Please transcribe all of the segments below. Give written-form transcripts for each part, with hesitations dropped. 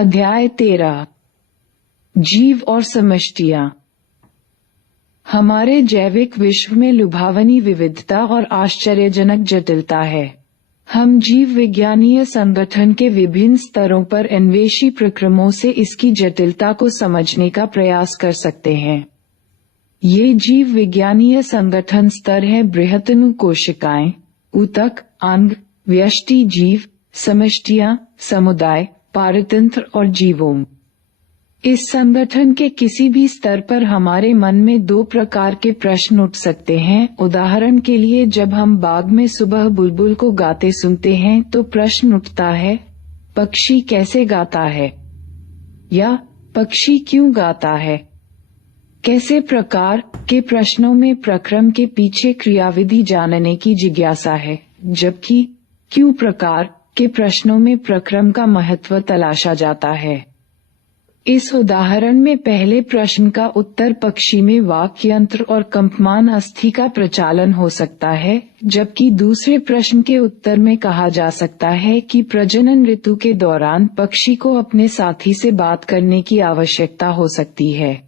अध्याय 13 जीव और समष्टियां। हमारे जैविक विश्व में लुभावनी विविधता और आश्चर्यजनक जटिलता है। हम जीव विज्ञानीय संगठन के विभिन्न स्तरों पर अन्वेषी प्रक्रमों से इसकी जटिलता को समझने का प्रयास कर सकते हैं। ये जीव विज्ञानीय संगठन स्तर हैं: बृहत्तनु कोशिकाएं, ऊतक, अंग, व्यष्टि जीव, समष्टियां, समुदाय, पारतंत्र और जीवोम। इस संगठन के किसी भी स्तर पर हमारे मन में दो प्रकार के प्रश्न उठ सकते हैं। उदाहरण के लिए, जब हम बाग में सुबह बुलबुल को गाते सुनते हैं तो प्रश्न उठता है, पक्षी कैसे गाता है, या पक्षी क्यों गाता है। कैसे प्रकार के प्रश्नों में प्रक्रम के पीछे क्रियाविधि जानने की जिज्ञासा है, जबकि क्यों प्रकार के प्रश्नों में प्रक्रम का महत्व तलाशा जाता है। इस उदाहरण में पहले प्रश्न का उत्तर पक्षी में वाक्यंत्र और कंपमान अस्थि का प्रचालन हो सकता है, जबकि दूसरे प्रश्न के उत्तर में कहा जा सकता है कि प्रजनन ऋतु के दौरान पक्षी को अपने साथी से बात करने की आवश्यकता हो सकती है।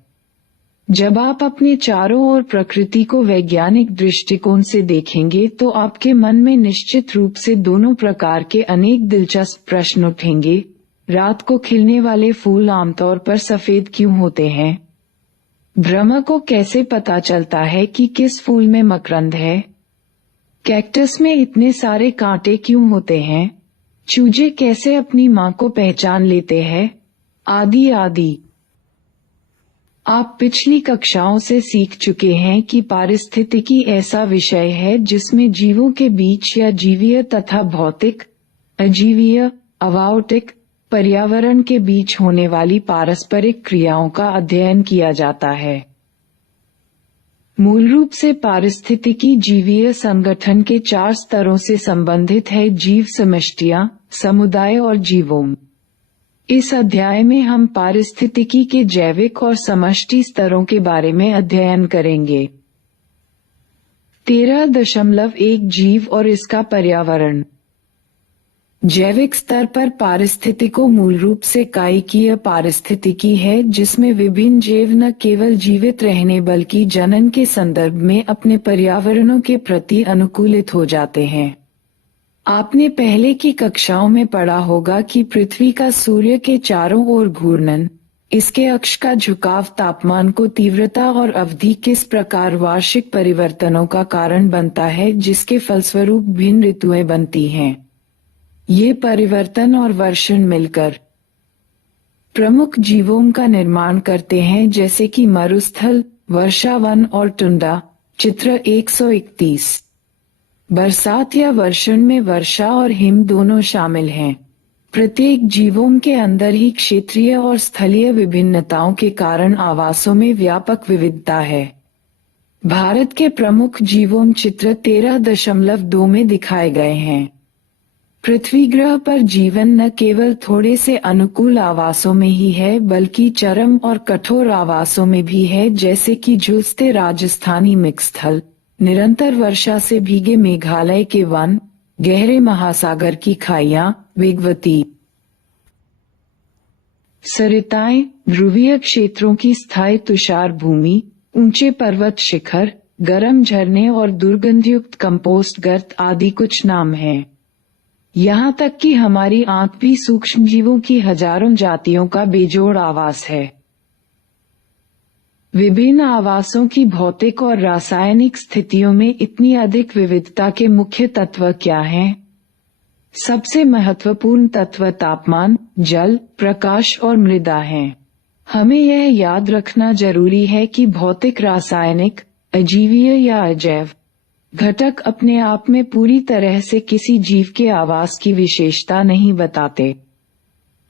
जब आप अपने चारों ओर प्रकृति को वैज्ञानिक दृष्टिकोण से देखेंगे तो आपके मन में निश्चित रूप से दोनों प्रकार के अनेक दिलचस्प प्रश्न उठेंगे। रात को खिलने वाले फूल आमतौर पर सफेद क्यों होते हैं? भ्रमर को कैसे पता चलता है कि किस फूल में मकरंद है? कैक्टस में इतने सारे कांटे क्यों होते हैं? चूजे कैसे अपनी मां को पहचान लेते हैं? आदि आदि। आप पिछली कक्षाओं से सीख चुके हैं कि पारिस्थितिकी ऐसा विषय है जिसमें जीवों के बीच या जीवीय तथा भौतिक, अजीवीय, अभौतिक पर्यावरण के बीच होने वाली पारस्परिक क्रियाओं का अध्ययन किया जाता है। मूल रूप से पारिस्थितिकी जीवीय संगठन के 4 स्तरों से संबंधित है: जीव, समष्टियां, समुदाय और जीवोम। इस अध्याय में हम पारिस्थितिकी के जैविक और समष्टि स्तरों के बारे में अध्ययन करेंगे। 13.1 जीव और इसका पर्यावरण। जैविक स्तर पर पारिस्थितिको मूल रूप से कायिकीय पारिस्थितिकी है, जिसमें विभिन्न जीव न केवल जीवित रहने बल्कि जनन के संदर्भ में अपने पर्यावरणों के प्रति अनुकूलित हो जाते हैं। आपने पहले की कक्षाओं में पढ़ा होगा कि पृथ्वी का सूर्य के चारों ओर घूर्णन, इसके अक्ष का झुकाव तापमान को तीव्रता और अवधि किस प्रकार वार्षिक परिवर्तनों का कारण बनता है, जिसके फलस्वरूप भिन्न ऋतुएं बनती हैं। ये परिवर्तन और वर्षण मिलकर प्रमुख जीवों का निर्माण करते हैं, जैसे कि मरुस्थल, वर्षावन और टुंडा। चित्र 131। बरसात या वर्षण में वर्षा और हिम दोनों शामिल हैं। प्रत्येक जीवों के अंदर ही क्षेत्रीय और स्थलीय विभिन्नताओं के कारण आवासों में व्यापक विविधता है। भारत के प्रमुख जीवों चित्र 13.2 में दिखाए गए हैं। पृथ्वी ग्रह पर जीवन न केवल थोड़े से अनुकूल आवासों में ही है, बल्कि चरम और कठोर आवासों में भी है, जैसे कि झुलसते राजस्थानी मिक्स्थल, निरंतर वर्षा से भीगे मेघालय के वन, गहरे महासागर की खाइयां, वेगवती सरिताएं, ध्रुवीय क्षेत्रों की स्थायी तुषार भूमि, ऊंचे पर्वत शिखर, गर्म झरने और दुर्गंधयुक्त कंपोस्ट गर्त आदि कुछ नाम हैं। यहाँ तक कि हमारी आंख भी सूक्ष्म जीवों की हजारों जातियों का बेजोड़ आवास है। विभिन्न आवासों की भौतिक और रासायनिक स्थितियों में इतनी अधिक विविधता के मुख्य तत्व क्या हैं? सबसे महत्वपूर्ण तत्व तापमान, जल, प्रकाश और मृदा हैं। हमें यह याद रखना जरूरी है कि भौतिक, रासायनिक, अजीवीय या अजैव घटक अपने आप में पूरी तरह से किसी जीव के आवास की विशेषता नहीं बताते।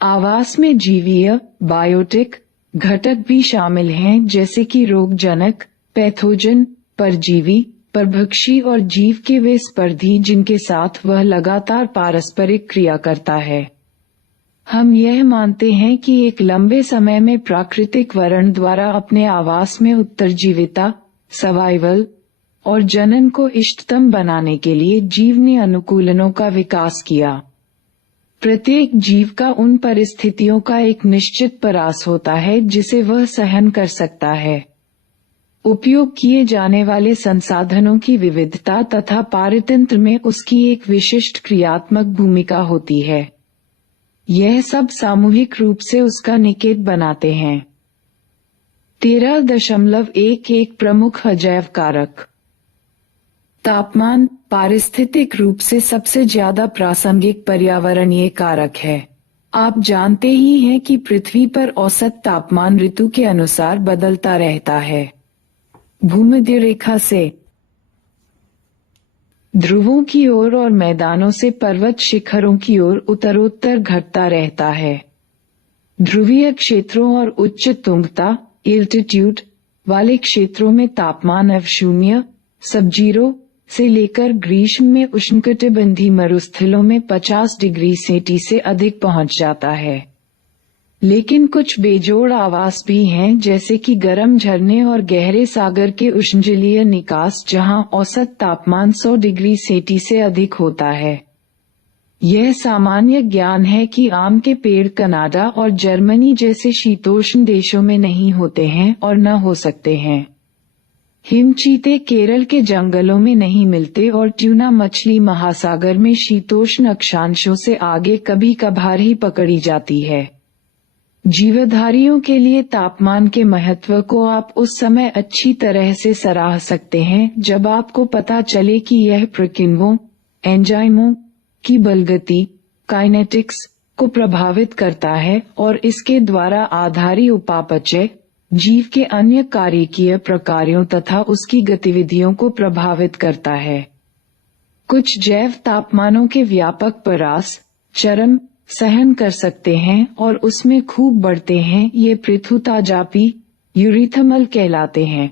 आवास में जीवीय, बायोटिक घटक भी शामिल हैं, जैसे कि रोगजनक, पैथोजन, परजीवी, परभक्षी और जीव के वे स्पर्धी जिनके साथ वह लगातार पारस्परिक क्रिया करता है। हम यह मानते हैं कि एक लंबे समय में प्राकृतिक वर्ण द्वारा अपने आवास में उत्तरजीविता, सर्वाइवल और जनन को इष्टतम बनाने के लिए जीव ने अनुकूलनों का विकास किया। प्रत्येक जीव का उन परिस्थितियों का एक निश्चित परास होता है जिसे वह सहन कर सकता है। उपयोग किए जाने वाले संसाधनों की विविधता तथा पारितंत्र में उसकी एक विशिष्ट क्रियात्मक भूमिका होती है। यह सब सामूहिक रूप से उसका निकेत बनाते हैं। 13.11 प्रमुख अजैव कारक। तापमान पारिस्थितिक रूप से सबसे ज्यादा प्रासंगिक पर्यावरणीय कारक है। आप जानते ही हैं कि पृथ्वी पर औसत तापमान ऋतु के अनुसार बदलता रहता है। भूमध्य रेखा से ध्रुवों की ओर और मैदानों से पर्वत शिखरों की ओर उत्तरोत्तर घटता रहता है। ध्रुवीय क्षेत्रों और उच्च तुंगता एल्टीट्यूड वाले क्षेत्रों में तापमान अवशून्य सबजीरो से लेकर ग्रीष्म में उष्णकटिबंधीय मरुस्थलों में 50 डिग्री सेंटी से अधिक पहुंच जाता है। लेकिन कुछ बेजोड़ आवास भी हैं, जैसे कि गर्म झरने और गहरे सागर के उष्णजलीय निकास, जहां औसत तापमान 100 डिग्री सेंटी से अधिक होता है। यह सामान्य ज्ञान है कि आम के पेड़ कनाडा और जर्मनी जैसे शीतोष्ण देशों में नहीं होते हैं और न हो सकते हैं। हिमचीते केरल के जंगलों में नहीं मिलते और ट्यूना मछली महासागर में शीतोष्ण अक्षांशों से आगे कभी कभार ही पकड़ी जाती है। जीवधारियों के लिए तापमान के महत्व को आप उस समय अच्छी तरह से सराह सकते हैं जब आपको पता चले कि यह प्रकिण्वों एंजाइमों की बलगति काइनेटिक्स को प्रभावित करता है और इसके द्वारा आधारी उपापचय जीव के अन्य कार्यकीय प्रकारों तथा उसकी गतिविधियों को प्रभावित करता है। कुछ जैव तापमानों के व्यापक परास चरम सहन कर सकते हैं और उसमें खूब बढ़ते हैं। ये पृथुताजापी यूरिथर्मल कहलाते हैं,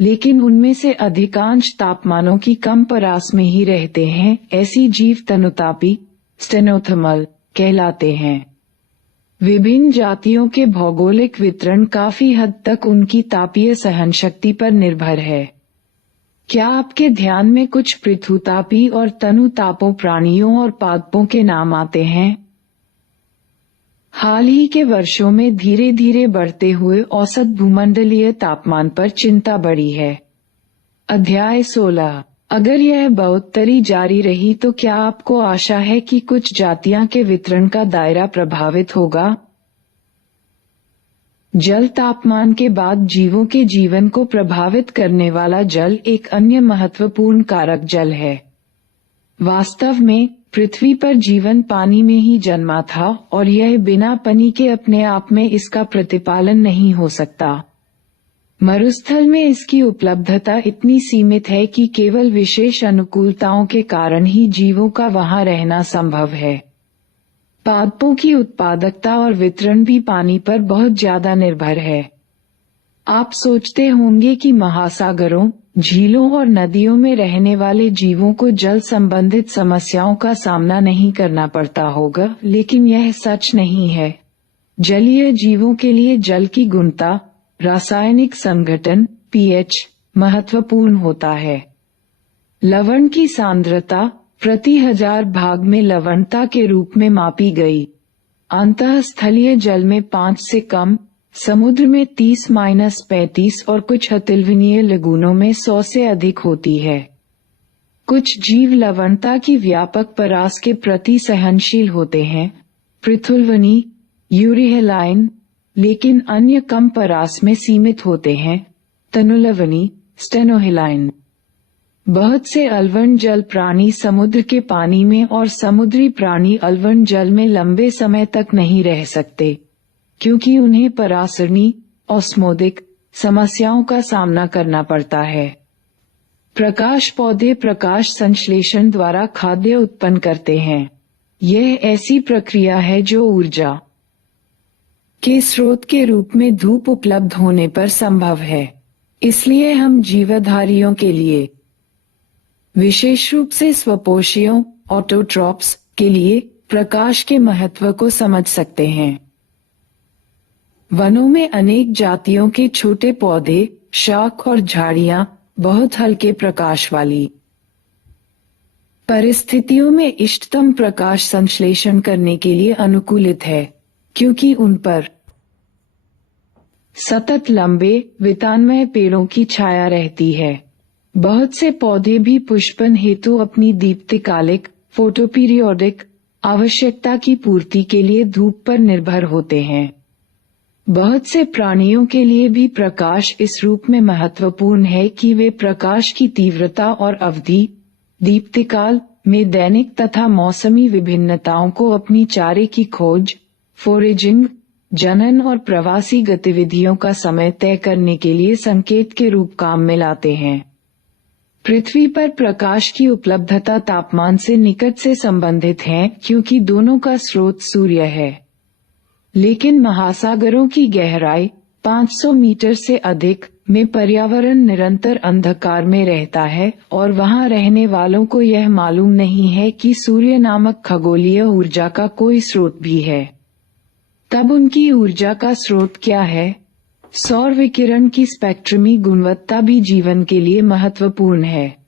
लेकिन उनमें से अधिकांश तापमानों की कम परास में ही रहते हैं। ऐसी जीव तनुतापी स्टेनोथर्मल कहलाते हैं। विभिन्न जातियों के भौगोलिक वितरण काफी हद तक उनकी तापीय सहनशक्ति पर निर्भर है। क्या आपके ध्यान में कुछ पृथुतापी और तनुतापो प्राणियों और पादपों के नाम आते हैं? हाल ही के वर्षों में धीरे धीरे बढ़ते हुए औसत भूमंडलीय तापमान पर चिंता बढ़ी है। अध्याय 16। अगर यह बढ़ोतरी जारी रही तो क्या आपको आशा है कि कुछ जातियां के वितरण का दायरा प्रभावित होगा? जल तापमान के बाद जीवों के जीवन को प्रभावित करने वाला जल एक अन्य महत्वपूर्ण कारक जल है। वास्तव में पृथ्वी पर जीवन पानी में ही जन्मा था और यह बिना पानी के अपने आप में इसका प्रतिपालन नहीं हो सकता। मरुस्थल में इसकी उपलब्धता इतनी सीमित है कि केवल विशेष अनुकूलताओं के कारण ही जीवों का वहां रहना संभव है। पादपों की उत्पादकता और वितरण भी पानी पर बहुत ज्यादा निर्भर है। आप सोचते होंगे कि महासागरों, झीलों और नदियों में रहने वाले जीवों को जल संबंधित समस्याओं का सामना नहीं करना पड़ता होगा, लेकिन यह सच नहीं है। जलीय जीवों के लिए जल की गुणता, रासायनिक संघटन पीएच महत्वपूर्ण होता है। लवण की सांद्रता प्रति 1000 भाग में लवणता के रूप में मापी गई। अंतःस्थलीय जल में 5 से कम, समुद्र में 30-35 और कुछ अतिलवनीय लगूनों में 100 से अधिक होती है। कुछ जीव लवणता की व्यापक परास के प्रति सहनशील होते हैं, पृथुलवनी यूरिहेलाइन, लेकिन अन्य कम परास में सीमित होते हैं, तनुलवनी स्टेनोहेलाइन। बहुत से अल्वण जल प्राणी समुद्र के पानी में और समुद्री प्राणी अल्वण जल में लंबे समय तक नहीं रह सकते, क्योंकि उन्हें परासरणी ऑस्मोदिक समस्याओं का सामना करना पड़ता है। प्रकाश पौधे प्रकाश संश्लेषण द्वारा खाद्य उत्पन्न करते हैं। यह ऐसी प्रक्रिया है जो ऊर्जा के स्रोत के रूप में धूप उपलब्ध होने पर संभव है। इसलिए हम जीवधारियों के लिए, विशेष रूप से स्वपोषियों ऑटोट्रॉप्स के लिए, प्रकाश के महत्व को समझ सकते हैं। वनों में अनेक जातियों के छोटे पौधे, शाख और झाड़ियां बहुत हल्के प्रकाश वाली परिस्थितियों में इष्टतम प्रकाश संश्लेषण करने के लिए अनुकूलित है, क्योंकि उन पर सतत लंबे वितानमय पेड़ों की छाया रहती है। बहुत से पौधे भी पुष्पन हेतु अपनी दीप्तिकालिक फोटोपीरियोडिक आवश्यकता की पूर्ति के लिए धूप पर निर्भर होते हैं। बहुत से प्राणियों के लिए भी प्रकाश इस रूप में महत्वपूर्ण है कि वे प्रकाश की तीव्रता और अवधि, दीप्तिकाल में दैनिक तथा मौसमी विभिन्नताओं को अपनी चारे की खोज, फोरेजिंग, जनन और प्रवासी गतिविधियों का समय तय करने के लिए संकेत के रूप काम में लाते हैं। पृथ्वी पर प्रकाश की उपलब्धता तापमान से निकट से संबंधित है, क्योंकि दोनों का स्रोत सूर्य है। लेकिन महासागरों की गहराई 500 मीटर से अधिक में पर्यावरण निरंतर अंधकार में रहता है और वहां रहने वालों को यह मालूम नहीं है कि सूर्य नामक खगोलीय ऊर्जा का कोई स्रोत भी है। तब उनकी ऊर्जा का स्रोत क्या है? सौर विकिरण की स्पेक्ट्रमी गुणवत्ता भी जीवन के लिए महत्वपूर्ण है।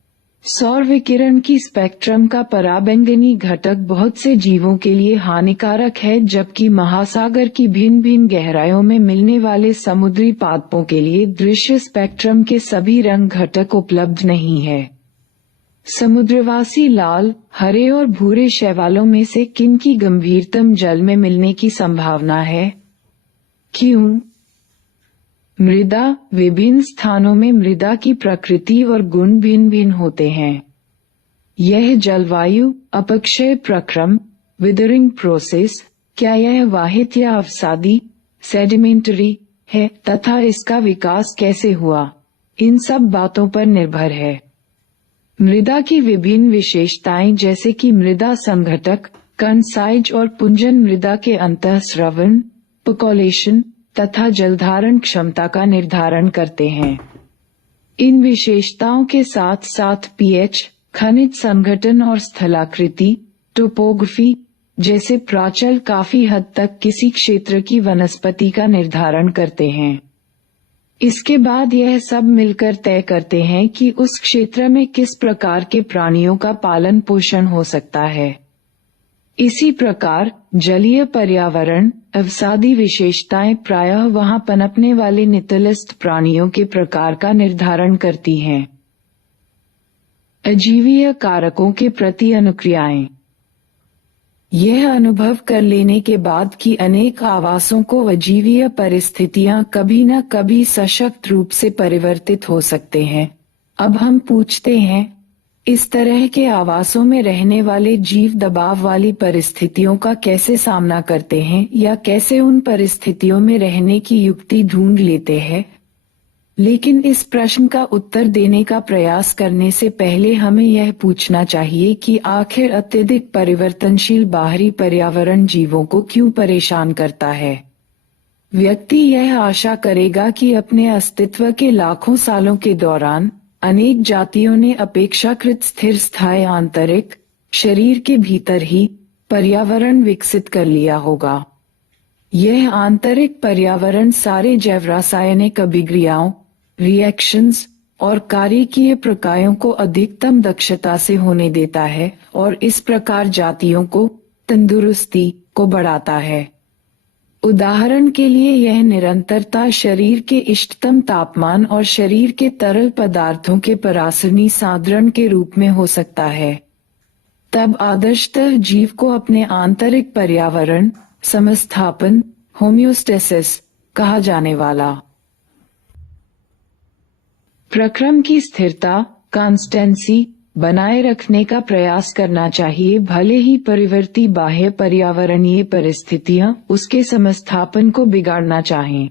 सौर विकिरण की स्पेक्ट्रम का पराबैंगनी घटक बहुत से जीवों के लिए हानिकारक है, जबकि महासागर की भिन्न भिन्न गहराइयों में मिलने वाले समुद्री पादपों के लिए दृश्य स्पेक्ट्रम के सभी रंग घटक उपलब्ध नहीं है। समुद्रवासी लाल, हरे और भूरे शैवालों में से किन की गंभीरतम जल में मिलने की संभावना है? क्यों? मृदा विभिन्न स्थानों में मृदा की प्रकृति और गुण भिन्न भिन्न होते हैं। यह जलवायु, अपक्षय प्रक्रम, विदरिंग प्रोसेस, क्या यह वाहित या अवसादी, सेडिमेंटरी है तथा इसका विकास कैसे हुआ, इन सब बातों पर निर्भर है। मृदा की विभिन्न विशेषताएं जैसे कि मृदा संघटक, कण साइज और पुंजन मृदा के अंतःस्रवण, पर्कोलेशन तथा जलधारण क्षमता का निर्धारण करते हैं। इन विशेषताओं के साथ साथ पीएच, खनिज संगठन और स्थलाकृति, टोपोग्राफी जैसे प्राचल काफी हद तक किसी क्षेत्र की वनस्पति का निर्धारण करते हैं। इसके बाद यह सब मिलकर तय करते हैं कि उस क्षेत्र में किस प्रकार के प्राणियों का पालन पोषण हो सकता है। इसी प्रकार जलीय पर्यावरण, अवसादी विशेषताएं प्रायः वहां पनपने वाले नितलस्थ प्राणियों के प्रकार का निर्धारण करती हैं। अजीवीय कारकों के प्रति अनुक्रियाएं। यह अनुभव कर लेने के बाद कि अनेक आवासों को अजीवीय परिस्थितियां कभी न कभी सशक्त रूप से परिवर्तित हो सकते हैं, अब हम पूछते हैं, इस तरह के आवासों में रहने वाले जीव दबाव वाली परिस्थितियों का कैसे सामना करते हैं या कैसे उन परिस्थितियों में रहने की युक्ति ढूंढ लेते हैं? लेकिन इस प्रश्न का उत्तर देने का प्रयास करने से पहले हमें यह पूछना चाहिए कि आखिर अत्यधिक परिवर्तनशील बाहरी पर्यावरण जीवों को क्यों परेशान करता है। व्यक्ति यह आशा करेगा कि अपने अस्तित्व के लाखों सालों के दौरान अनेक जातियों ने अपेक्षाकृत स्थिर स्थायी आंतरिक शरीर के भीतर ही पर्यावरण विकसित कर लिया होगा। यह आंतरिक पर्यावरण सारे जैव रासायनिक अभिक्रियाओं, रिएक्शंस और कार्यकीय प्रक्रियाओं को अधिकतम दक्षता से होने देता है और इस प्रकार जातियों को तंदुरुस्ती को बढ़ाता है। उदाहरण के लिए यह निरंतरता शरीर के इष्टतम तापमान और शरीर के तरल पदार्थों के परासरणी सांद्रण के रूप में हो सकता है। तब आदर्शतः जीव को अपने आंतरिक पर्यावरण समस्थापन होम्योस्टेसिस कहा जाने वाला प्रक्रम की स्थिरता कॉन्स्टेंसी बनाए रखने का प्रयास करना चाहिए, भले ही परिवर्ती बाह्य पर्यावरणीय परिस्थितियां उसके समस्थापन को बिगाड़ना चाहें।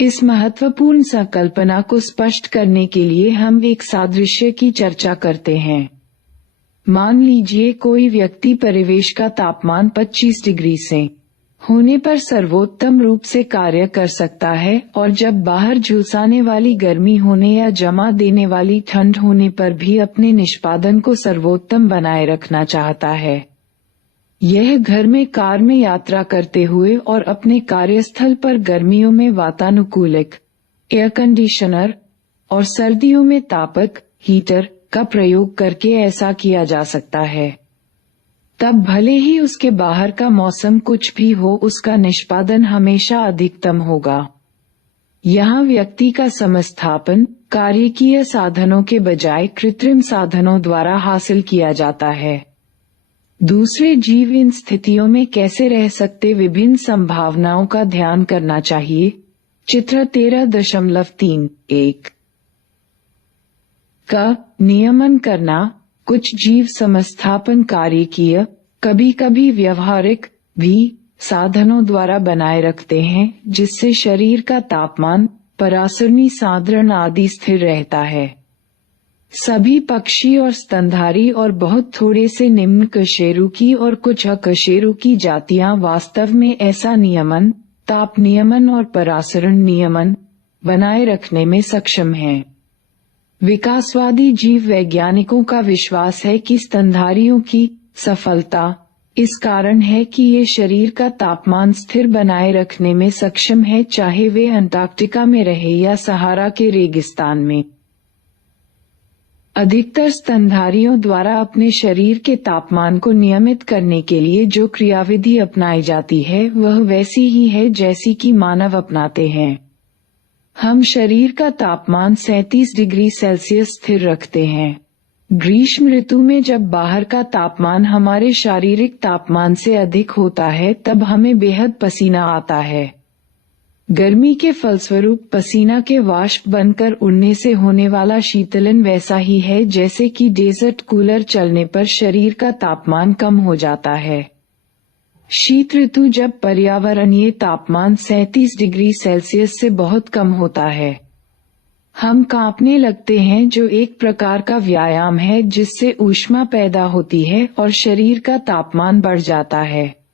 इस महत्वपूर्ण संकल्पना को स्पष्ट करने के लिए हम एक सादृश्य की चर्चा करते हैं। मान लीजिए कोई व्यक्ति परिवेश का तापमान 25 डिग्री से होने पर सर्वोत्तम रूप से कार्य कर सकता है और जब बाहर झुलसाने वाली गर्मी होने या जमा देने वाली ठंड होने पर भी अपने निष्पादन को सर्वोत्तम बनाए रखना चाहता है। यह घर में कार में यात्रा करते हुए और अपने कार्यस्थल पर गर्मियों में वातानुकूलित एयर कंडीशनर और सर्दियों में तापक हीटर का प्रयोग करके ऐसा किया जा सकता है। तब भले ही उसके बाहर का मौसम कुछ भी हो, उसका निष्पादन हमेशा अधिकतम होगा। यहाँ व्यक्ति का समस्थापन कार्यकीय साधनों के बजाय कृत्रिम साधनों द्वारा हासिल किया जाता है। दूसरे जीव इन स्थितियों में कैसे रह सकते, विभिन्न संभावनाओं का ध्यान करना चाहिए। चित्र 13.31 का नियमन करना। कुछ जीव समस्थापन कार्यकीय, कभी कभी व्यवहारिक भी साधनों द्वारा बनाए रखते हैं, जिससे शरीर का तापमान, परासरणी सांद्रण आदि स्थिर रहता है। सभी पक्षी और स्तनधारी और बहुत थोड़े से निम्न कशेरुकी और कुछ अकशेरुकी जातियां वास्तव में ऐसा नियमन, ताप नियमन और परासरण नियमन बनाए रखने में सक्षम हैं। विकासवादी जीव वैज्ञानिकों का विश्वास है कि स्तनधारियों की सफलता इस कारण है कि ये शरीर का तापमान स्थिर बनाए रखने में सक्षम है, चाहे वे अंटार्कटिका में रहे या सहारा के रेगिस्तान में। अधिकतर स्तनधारियों द्वारा अपने शरीर के तापमान को नियमित करने के लिए जो क्रियाविधि अपनाई जाती है वह वैसी ही है जैसी कि मानव अपनाते हैं। हम शरीर का तापमान 37 डिग्री सेल्सियस स्थिर रखते हैं। ग्रीष्म ऋतु में जब बाहर का तापमान हमारे शारीरिक तापमान से अधिक होता है तब हमें बेहद पसीना आता है। गर्मी के फलस्वरूप पसीना के वाष्प बनकर उड़ने से होने वाला शीतलन वैसा ही है जैसे कि डेजर्ट कूलर चलने पर शरीर का तापमान कम हो जाता है। शीत ऋतु जब पर्यावरणीय तापमान 37 डिग्री सेल्सियस से बहुत कम होता है, हम कांपने लगते हैं, जो एक प्रकार का व्यायाम है जिससे ऊष्मा पैदा होती है और शरीर का तापमान बढ़ जाता है।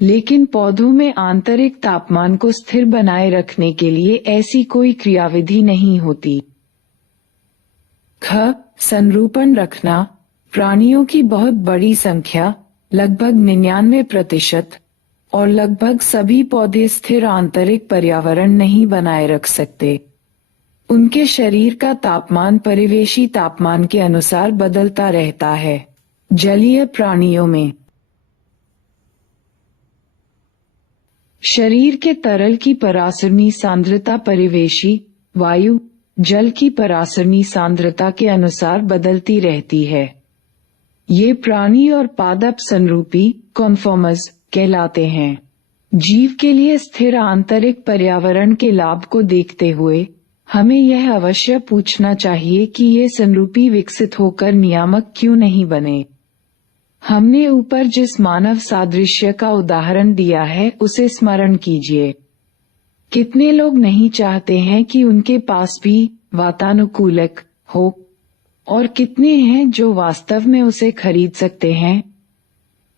लेकिन पौधों में आंतरिक तापमान को स्थिर बनाए रखने के लिए ऐसी कोई क्रियाविधि नहीं होती। ख. संरूपण रखना। प्राणियों की बहुत बड़ी संख्या, लगभग 99%, और लगभग सभी पौधे स्थिर आंतरिक पर्यावरण नहीं बनाए रख सकते। उनके शरीर का तापमान परिवेशी तापमान के अनुसार बदलता रहता है। जलीय प्राणियों में शरीर के तरल की परासरणी सांद्रता परिवेशी वायु, जल की परासरणी सांद्रता के अनुसार बदलती रहती है। ये प्राणी और पादप संरूपी कॉन्फॉर्मर्स कहलाते हैं। जीव के लिए स्थिर आंतरिक पर्यावरण के लाभ को देखते हुए हमें यह अवश्य पूछना चाहिए कि ये संरूपी विकसित होकर नियामक क्यों नहीं बने। हमने ऊपर जिस मानव सादृश्य का उदाहरण दिया है उसे स्मरण कीजिए। कितने लोग नहीं चाहते हैं कि उनके पास भी वातानुकूलक हो, और कितने हैं जो वास्तव में उसे खरीद सकते हैं।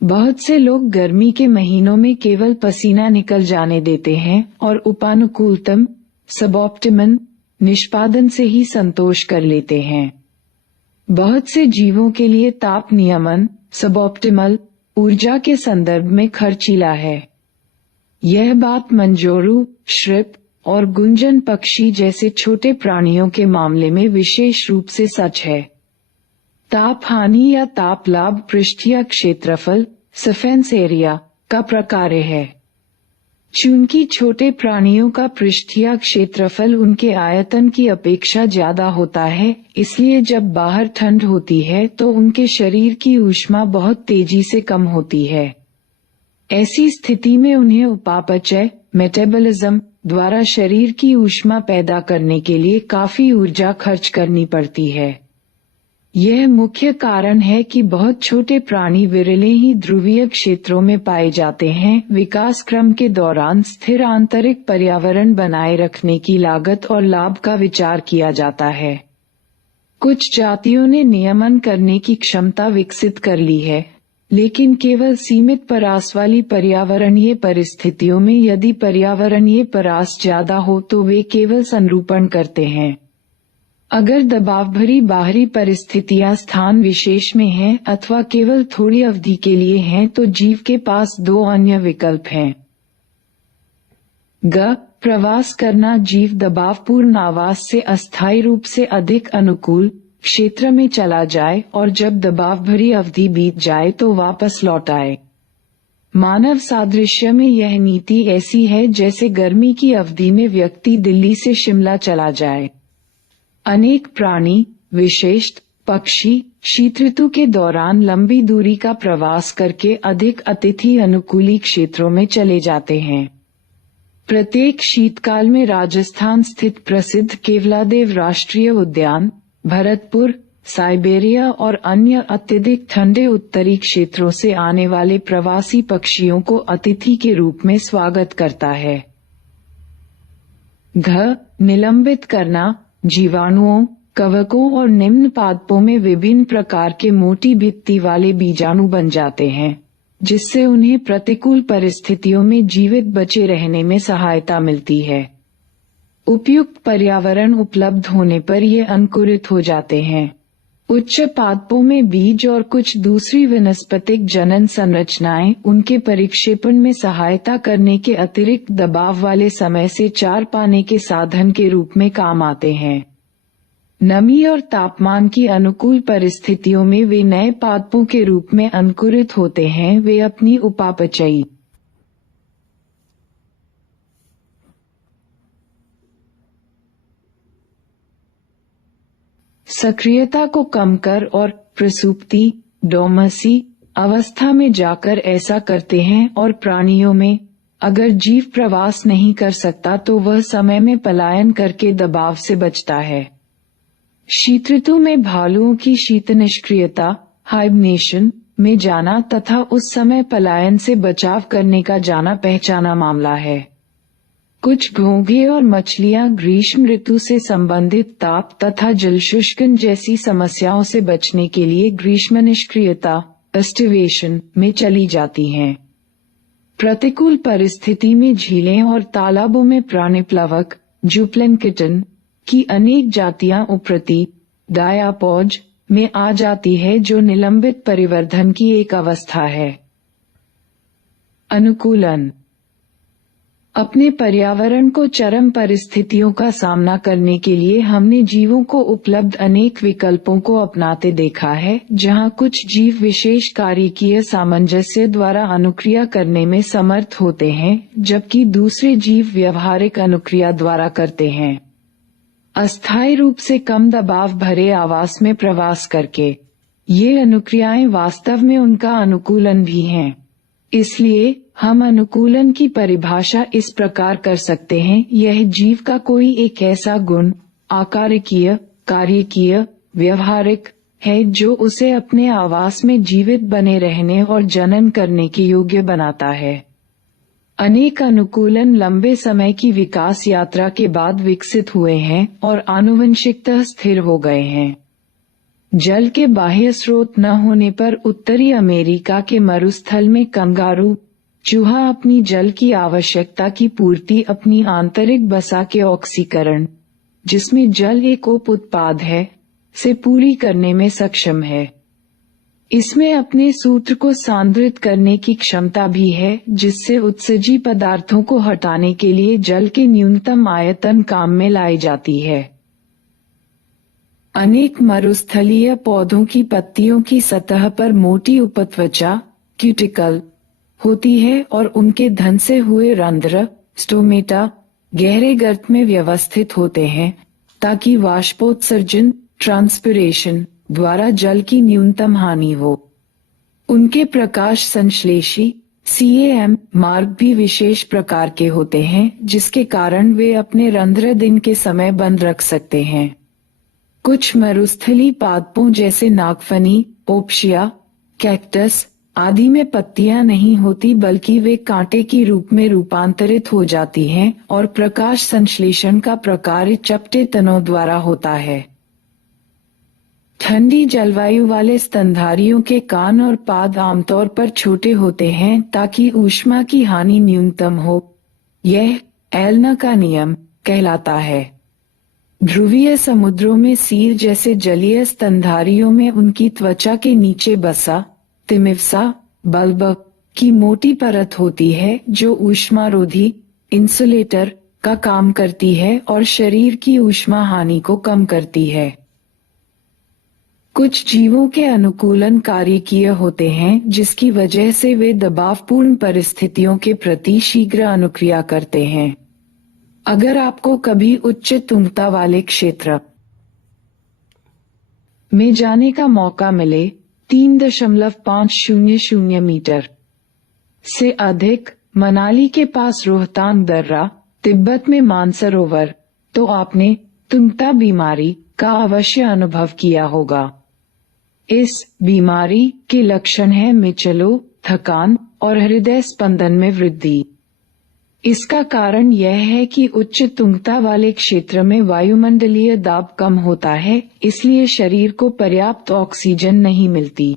बहुत से लोग गर्मी के महीनों में केवल पसीना निकल जाने देते हैं और उपानुकूलतम सबऑप्टिमम निष्पादन से ही संतोष कर लेते हैं। बहुत से जीवों के लिए ताप नियमन सबऑप्टिमल ऊर्जा के संदर्भ में खर्चीला है। यह बात मंजोरू, श्रिप और गुंजन पक्षी जैसे छोटे प्राणियों के मामले में विशेष रूप से सच है। ताप हानि या ताप लाभ पृष्ठीय क्षेत्रफल सरफेस एरिया का प्रकार्य है। चूंकि छोटे प्राणियों का पृष्ठीय क्षेत्रफल उनके आयतन की अपेक्षा ज्यादा होता है, इसलिए जब बाहर ठंड होती है तो उनके शरीर की ऊष्मा बहुत तेजी से कम होती है। ऐसी स्थिति में उन्हें उपापचय मेटाबॉलिज्म द्वारा शरीर की ऊष्मा पैदा करने के लिए काफी ऊर्जा खर्च करनी पड़ती है। यह मुख्य कारण है कि बहुत छोटे प्राणी विरले ही ध्रुवीय क्षेत्रों में पाए जाते हैं। विकास क्रम के दौरान स्थिर आंतरिक पर्यावरण बनाए रखने की लागत और लाभ का विचार किया जाता है। कुछ जातियों ने नियमन करने की क्षमता विकसित कर ली है, लेकिन केवल सीमित परास वाली पर्यावरणीय परिस्थितियों में। यदि पर्यावरणीय परास ज्यादा हो तो वे केवल संरूपण करते हैं। अगर दबाव भरी बाहरी परिस्थितियां स्थान विशेष में हैं अथवा केवल थोड़ी अवधि के लिए हैं तो जीव के पास दो अन्य विकल्प हैं। ग. प्रवास करना। जीव दबावपूर्ण आवास से अस्थायी रूप से अधिक अनुकूल क्षेत्र में चला जाए और जब दबाव भरी अवधि बीत जाए तो वापस लौट आए। मानव सादृश्य में यह नीति ऐसी है जैसे गर्मी की अवधि में व्यक्ति दिल्ली से शिमला चला जाए। अनेक प्राणी, विशेषत पक्षी, शीत ऋतु के दौरान लंबी दूरी का प्रवास करके अधिक अतिथि अनुकूली क्षेत्रों में चले जाते हैं। प्रत्येक शीतकाल में राजस्थान स्थित प्रसिद्ध केवलादेव राष्ट्रीय उद्यान, भरतपुर, साइबेरिया और अन्य अत्यधिक ठंडे उत्तरी क्षेत्रों से आने वाले प्रवासी पक्षियों को अतिथि के रूप में स्वागत करता है। निलंबित करना, जीवाणुओं, कवकों और निम्न पादपों में विभिन्न प्रकार के मोटी भित्ति वाले बीजाणु बन जाते हैं, जिससे उन्हें प्रतिकूल परिस्थितियों में जीवित बचे रहने में सहायता मिलती है। उपयुक्त पर्यावरण उपलब्ध होने पर ये अंकुरित हो जाते हैं। उच्च पादपों में बीज और कुछ दूसरी वनस्पतिक जनन संरचनाएं उनके परिक्षेपण में सहायता करने के अतिरिक्त दबाव वाले समय से चार पाने के साधन के रूप में काम आते हैं। नमी और तापमान की अनुकूल परिस्थितियों में वे नए पादपों के रूप में अंकुरित होते हैं। वे अपनी उपापचयी सक्रियता को कम कर और प्रसुप्ति डोर्मेंसी अवस्था में जाकर ऐसा करते हैं, और प्राणियों में अगर जीव प्रवास नहीं कर सकता तो वह समय में पलायन करके दबाव से बचता है। शीत ऋतु में भालुओं की शीत निष्क्रियता हाइबरनेशन में जाना तथा उस समय पलायन से बचाव करने का जाना पहचाना मामला है। कुछ घोंघे और मछलियां ग्रीष्म ऋतु से संबंधित ताप तथा जलशुष्कन जैसी समस्याओं से बचने के लिए ग्रीष्म निष्क्रियता एस्टिवेशन में चली जाती हैं। प्रतिकूल परिस्थिति में झीलें और तालाबों में प्राणिप्लवक जूप्लैंक्टन की अनेक जातियां उप्रति डायापॉज में आ जाती है, जो निलंबित परिवर्धन की एक अवस्था है। अनुकूलन अपने पर्यावरण को चरम परिस्थितियों का सामना करने के लिए हमने जीवों को उपलब्ध अनेक विकल्पों को अपनाते देखा है, जहां कुछ जीव विशेष कार्यकीय सामंजस्य द्वारा अनुक्रिया करने में समर्थ होते हैं, जबकि दूसरे जीव व्यवहारिक अनुक्रिया द्वारा करते हैं। अस्थायी रूप से कम दबाव भरे आवास में प्रवास करके ये अनुक्रियाएं वास्तव में उनका अनुकूलन भी हैं। इसलिए हम अनुकूलन की परिभाषा इस प्रकार कर सकते हैं, यह जीव का कोई एक ऐसा गुण आकारिकीय, कार्यकीय, व्यवहारिक है जो उसे अपने आवास में जीवित बने रहने और जनन करने के योग्य बनाता है। अनेक अनुकूलन लंबे समय की विकास यात्रा के बाद विकसित हुए हैं और आनुवंशिकतः स्थिर हो गए हैं। जल के बाह्य स्रोत न होने पर उत्तरी अमेरिका के मरुस्थल में कंगारू चूहा अपनी जल की आवश्यकता की पूर्ति अपनी आंतरिक बसा के ऑक्सीकरण, जिसमें जल एक उप उत्पाद है, से पूरी करने में सक्षम है। इसमें अपने सूत्र को सांद्रित करने की क्षमता भी है, जिससे उत्सर्जी पदार्थों को हटाने के लिए जल के न्यूनतम आयतन काम में लाई जाती है। अनेक मरुस्थलीय पौधों की पत्तियों की सतह पर मोटी उपत्वचा क्यूटिकल होती है और उनके धंसे हुए रंध्र स्टोमेटा गहरे गर्त में व्यवस्थित होते हैं, ताकि वाष्पोत्सर्जन ट्रांसपिरेशन द्वारा जल की न्यूनतम हानि हो। उनके प्रकाश संश्लेषी CAM मार्ग भी विशेष प्रकार के होते हैं, जिसके कारण वे अपने रंध्र दिन के समय बंद रख सकते हैं। कुछ मरुस्थली पादपों जैसे नागफनी, ओप्शिया, कैक्टस आदि में पत्तियां नहीं होती, बल्कि वे कांटे की रूप में रूपांतरित हो जाती हैं और प्रकाश संश्लेषण का प्रकार चपटे तनों द्वारा होता है। ठंडी जलवायु वाले स्तनधारियों के कान और पाद आमतौर पर छोटे होते हैं ताकि ऊष्मा की हानि न्यूनतम हो। यह एलना का नियम कहलाता है। ध्रुवीय समुद्रों में सील जैसे जलीय स्तनधारियों में उनकी त्वचा के नीचे बसा तिमिवसा बल्ब की मोटी परत होती है, जो ऊष्मारोधी इंसुलेटर का काम करती है और शरीर की ऊष्मा हानि को कम करती है। कुछ जीवों के अनुकूलन कार्य होते हैं जिसकी वजह से वे दबावपूर्ण परिस्थितियों के प्रति शीघ्र अनुक्रिया करते हैं। अगर आपको कभी उच्च तुंगता वाले क्षेत्र में जाने का मौका मिले 3.500 मीटर से अधिक मनाली के पास रोहतांग दर्रा, तिब्बत में मानसरोवर, तो आपने तुंगता बीमारी का अवश्य अनुभव किया होगा। इस बीमारी के लक्षण है मिचलो, थकान और हृदय स्पंदन में वृद्धि। इसका कारण यह है कि उच्च तुंगता वाले क्षेत्र में वायुमंडलीय दाब कम होता है, इसलिए शरीर को पर्याप्त ऑक्सीजन नहीं मिलती।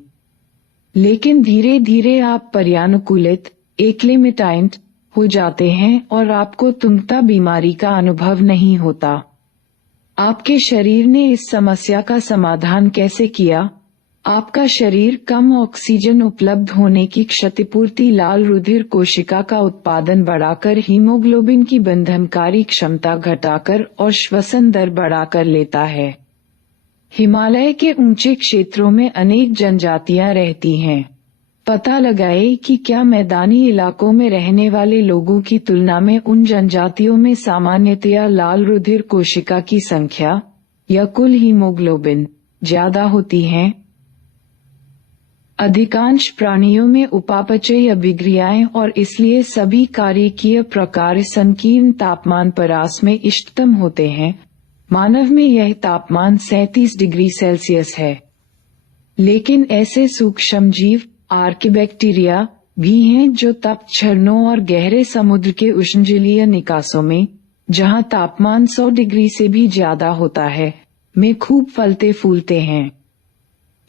लेकिन धीरे धीरे आप पर्यानुकूलित एक्लेमेटाइज्ड हो जाते हैं और आपको तुंगता बीमारी का अनुभव नहीं होता। आपके शरीर ने इस समस्या का समाधान कैसे किया? आपका शरीर कम ऑक्सीजन उपलब्ध होने की क्षतिपूर्ति लाल रुधिर कोशिका का उत्पादन बढ़ाकर, हीमोग्लोबिन की बंधनकारी क्षमता घटाकर और श्वसन दर बढ़ाकर लेता है। हिमालय के ऊंचे क्षेत्रों में अनेक जनजातियां रहती हैं। पता लगाएं कि क्या मैदानी इलाकों में रहने वाले लोगों की तुलना में उन जनजातियों में सामान्यतया लाल रुधिर कोशिका की संख्या या कुल हीमोग्लोबिन ज्यादा होती है। अधिकांश प्राणियों में उपापचय अभिक्रियाएं और इसलिए सभी कार्यकीय प्रकार संकीर्ण तापमान परास में इष्टतम होते हैं। मानव में यह तापमान 37 डिग्री सेल्सियस है। लेकिन ऐसे सूक्ष्म जीव आर्किबैक्टीरिया भी हैं जो तप्त झरनों और गहरे समुद्र के उष्णजलीय निकासों में, जहां तापमान 100 डिग्री से भी ज्यादा होता है, में खूब फलते फूलते हैं।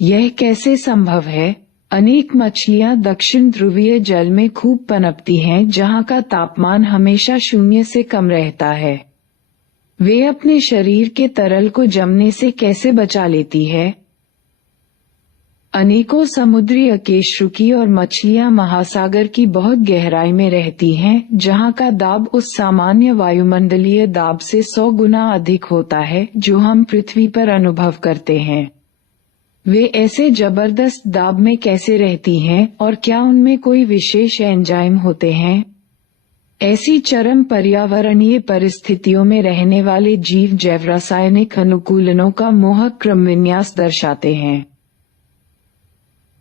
यह कैसे संभव है? अनेक मछलियां दक्षिण ध्रुवीय जल में खूब पनपती हैं, जहां का तापमान हमेशा 0 से कम रहता है। वे अपने शरीर के तरल को जमने से कैसे बचा लेती है? अनेकों समुद्री अकशेरुकी और मछलियां महासागर की बहुत गहराई में रहती हैं, जहां का दाब उस सामान्य वायुमंडलीय दाब से 100 गुना अधिक होता है जो हम पृथ्वी पर अनुभव करते हैं। वे ऐसे जबरदस्त दाब में कैसे रहती हैं और क्या उनमें कोई विशेष एंजाइम होते हैं? ऐसी चरम पर्यावरणीय परिस्थितियों में रहने वाले जीव जैव रासायनिक अनुकूलनों का मोहक क्रम विन्यास दर्शाते हैं।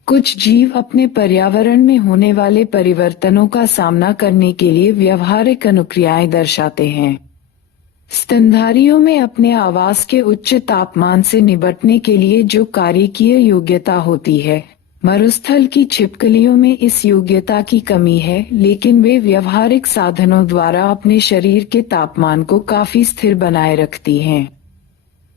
कुछ जीव अपने पर्यावरण में होने वाले परिवर्तनों का सामना करने के लिए व्यवहारिक अनुक्रियाएं दर्शाते हैं। स्तनधारियों में अपने आवास के उच्च तापमान से निपटने के लिए जो कार्यकीय योग्यता होती है, मरुस्थल की छिपकलियों में इस योग्यता की कमी है, लेकिन वे व्यवहारिक साधनों द्वारा अपने शरीर के तापमान को काफी स्थिर बनाए रखती हैं।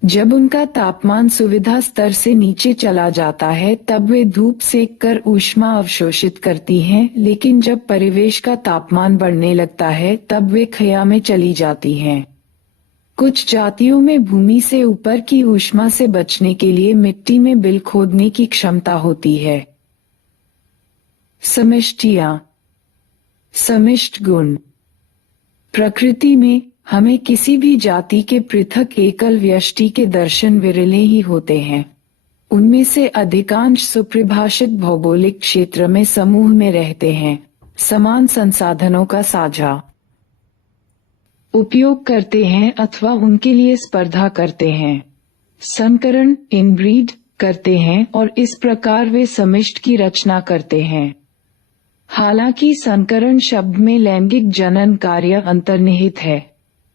जब उनका तापमान सुविधा स्तर से नीचे चला जाता है तब वे धूप सेक कर ऊष्मा अवशोषित करती हैं, लेकिन जब परिवेश का तापमान बढ़ने लगता है तब वे क्षय में चली जाती हैं। कुछ जातियों में भूमि से ऊपर की ऊष्मा से बचने के लिए मिट्टी में बिल खोदने की क्षमता होती है। समष्टियां, समिष्ट गुण। प्रकृति में हमें किसी भी जाति के पृथक एकल व्यष्टि के दर्शन विरले ही होते हैं। उनमें से अधिकांश सुपरिभाषित भौगोलिक क्षेत्र में समूह में रहते हैं, समान संसाधनों का साझा उपयोग करते हैं अथवा उनके लिए स्पर्धा करते हैं, संकरण इनब्रीड करते हैं और इस प्रकार वे समिष्ट की रचना करते हैं। हालांकि संकरण शब्द में लैंगिक जनन कार्य अंतर्निहित है।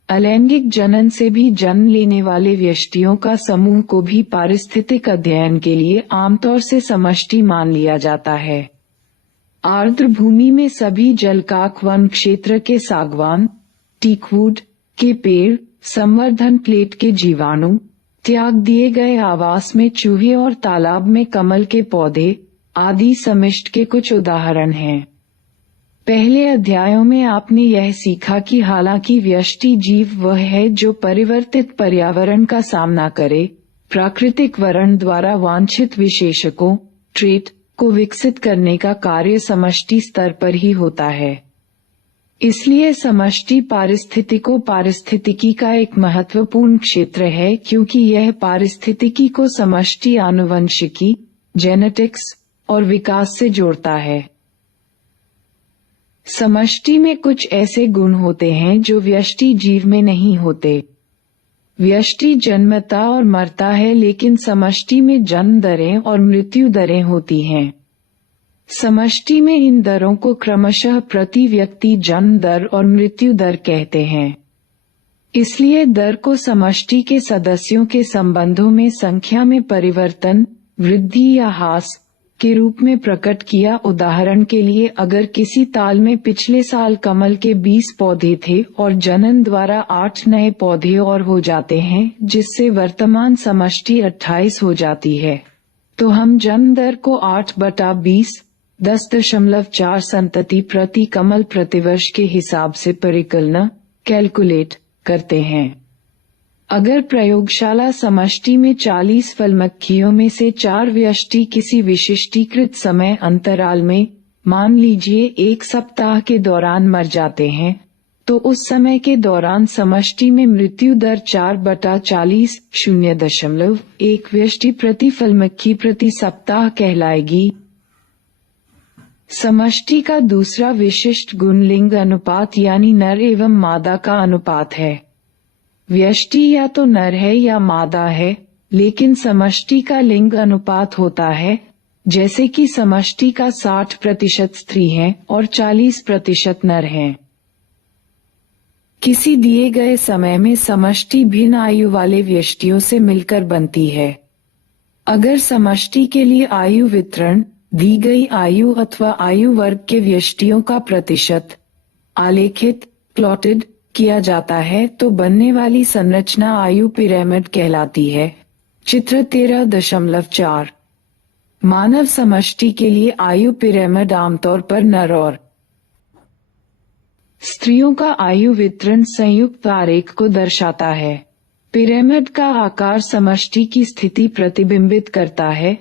अलैंगिक जनन से भी जन्म लेने वाले व्यष्टियों का समूह को भी पारिस्थितिक अध्ययन के लिए आमतौर से समष्टि मान लिया जाता है। आर्द्र भूमि में सभी जलकाक वन क्षेत्र के सागवान, टीकवुड के पेड़, संवर्धन प्लेट के जीवाणु, त्याग दिए गए आवास में चूहे और तालाब में कमल के पौधे आदि समिष्ट के कुछ उदाहरण हैं। पहले अध्यायों में आपने यह सीखा कि हालांकि व्यष्टि जीव वह है जो परिवर्तित पर्यावरण का सामना करे, प्राकृतिक वर्ण द्वारा वांछित विशेषकों ट्रेट को विकसित करने का कार्य समष्टि स्तर पर ही होता है। इसलिए समष्टि पारिस्थितिकी का एक महत्वपूर्ण क्षेत्र है, क्योंकि यह पारिस्थितिकी को समष्टि आनुवंशिकी, जेनेटिक्स और विकास से जोड़ता है। समष्टि में कुछ ऐसे गुण होते हैं जो व्यष्टि जीव में नहीं होते। व्यष्टि जन्मता और मरता है, लेकिन समष्टि में जन्म दरें और मृत्यु दरें होती हैं। समष्टि में इन दरों को क्रमशः प्रति व्यक्ति जन्म दर और मृत्यु दर कहते हैं। इसलिए दर को समष्टि के सदस्यों के संबंधों में संख्या में परिवर्तन, वृद्धि या ह्रास के रूप में प्रकट किया। उदाहरण के लिए, अगर किसी ताल में पिछले साल कमल के 20 पौधे थे और जनन द्वारा 8 नए पौधे और हो जाते हैं, जिससे वर्तमान समष्टि 28 हो जाती है, तो हम जन्म दर को 8/20 10.4 संतति प्रति कमल प्रतिवर्ष के हिसाब से परिकलन कैलकुलेट करते हैं। अगर प्रयोगशाला समष्टि में 40 फल मक्खियों में से 4 व्यष्टि किसी विशिष्टीकृत समय अंतराल में, मान लीजिए 1 सप्ताह के दौरान मर जाते हैं, तो उस समय के दौरान समष्टि में मृत्यु दर 4/40 0.1 व्यष्टि प्रति फल मक्खी प्रति सप्ताह कहलाएगी। समष्टि का दूसरा विशिष्ट गुण लिंग अनुपात यानी नर एवं मादा का अनुपात है। व्यष्टि या तो नर है या मादा है, लेकिन समष्टि का लिंग अनुपात होता है, जैसे कि समष्टि का 60% स्त्री हैं और 40% नर हैं। किसी दिए गए समय में समष्टि भिन्न आयु वाले व्यष्टियों से मिलकर बनती है। अगर समष्टि के लिए आयु वितरण दी गई आयु अथवा आयु वर्ग के व्यष्टियों का प्रतिशत आलेखित प्लॉटेड किया जाता है, तो बनने वाली संरचना आयु पिरामिड कहलाती है। चित्र 13.4। मानव समष्टि के लिए आयु पिरामिड आमतौर पर नर और स्त्रियों का आयु वितरण संयुक्त आरेख को दर्शाता है। पिरामिड का आकार समष्टि की स्थिति प्रतिबिंबित करता है।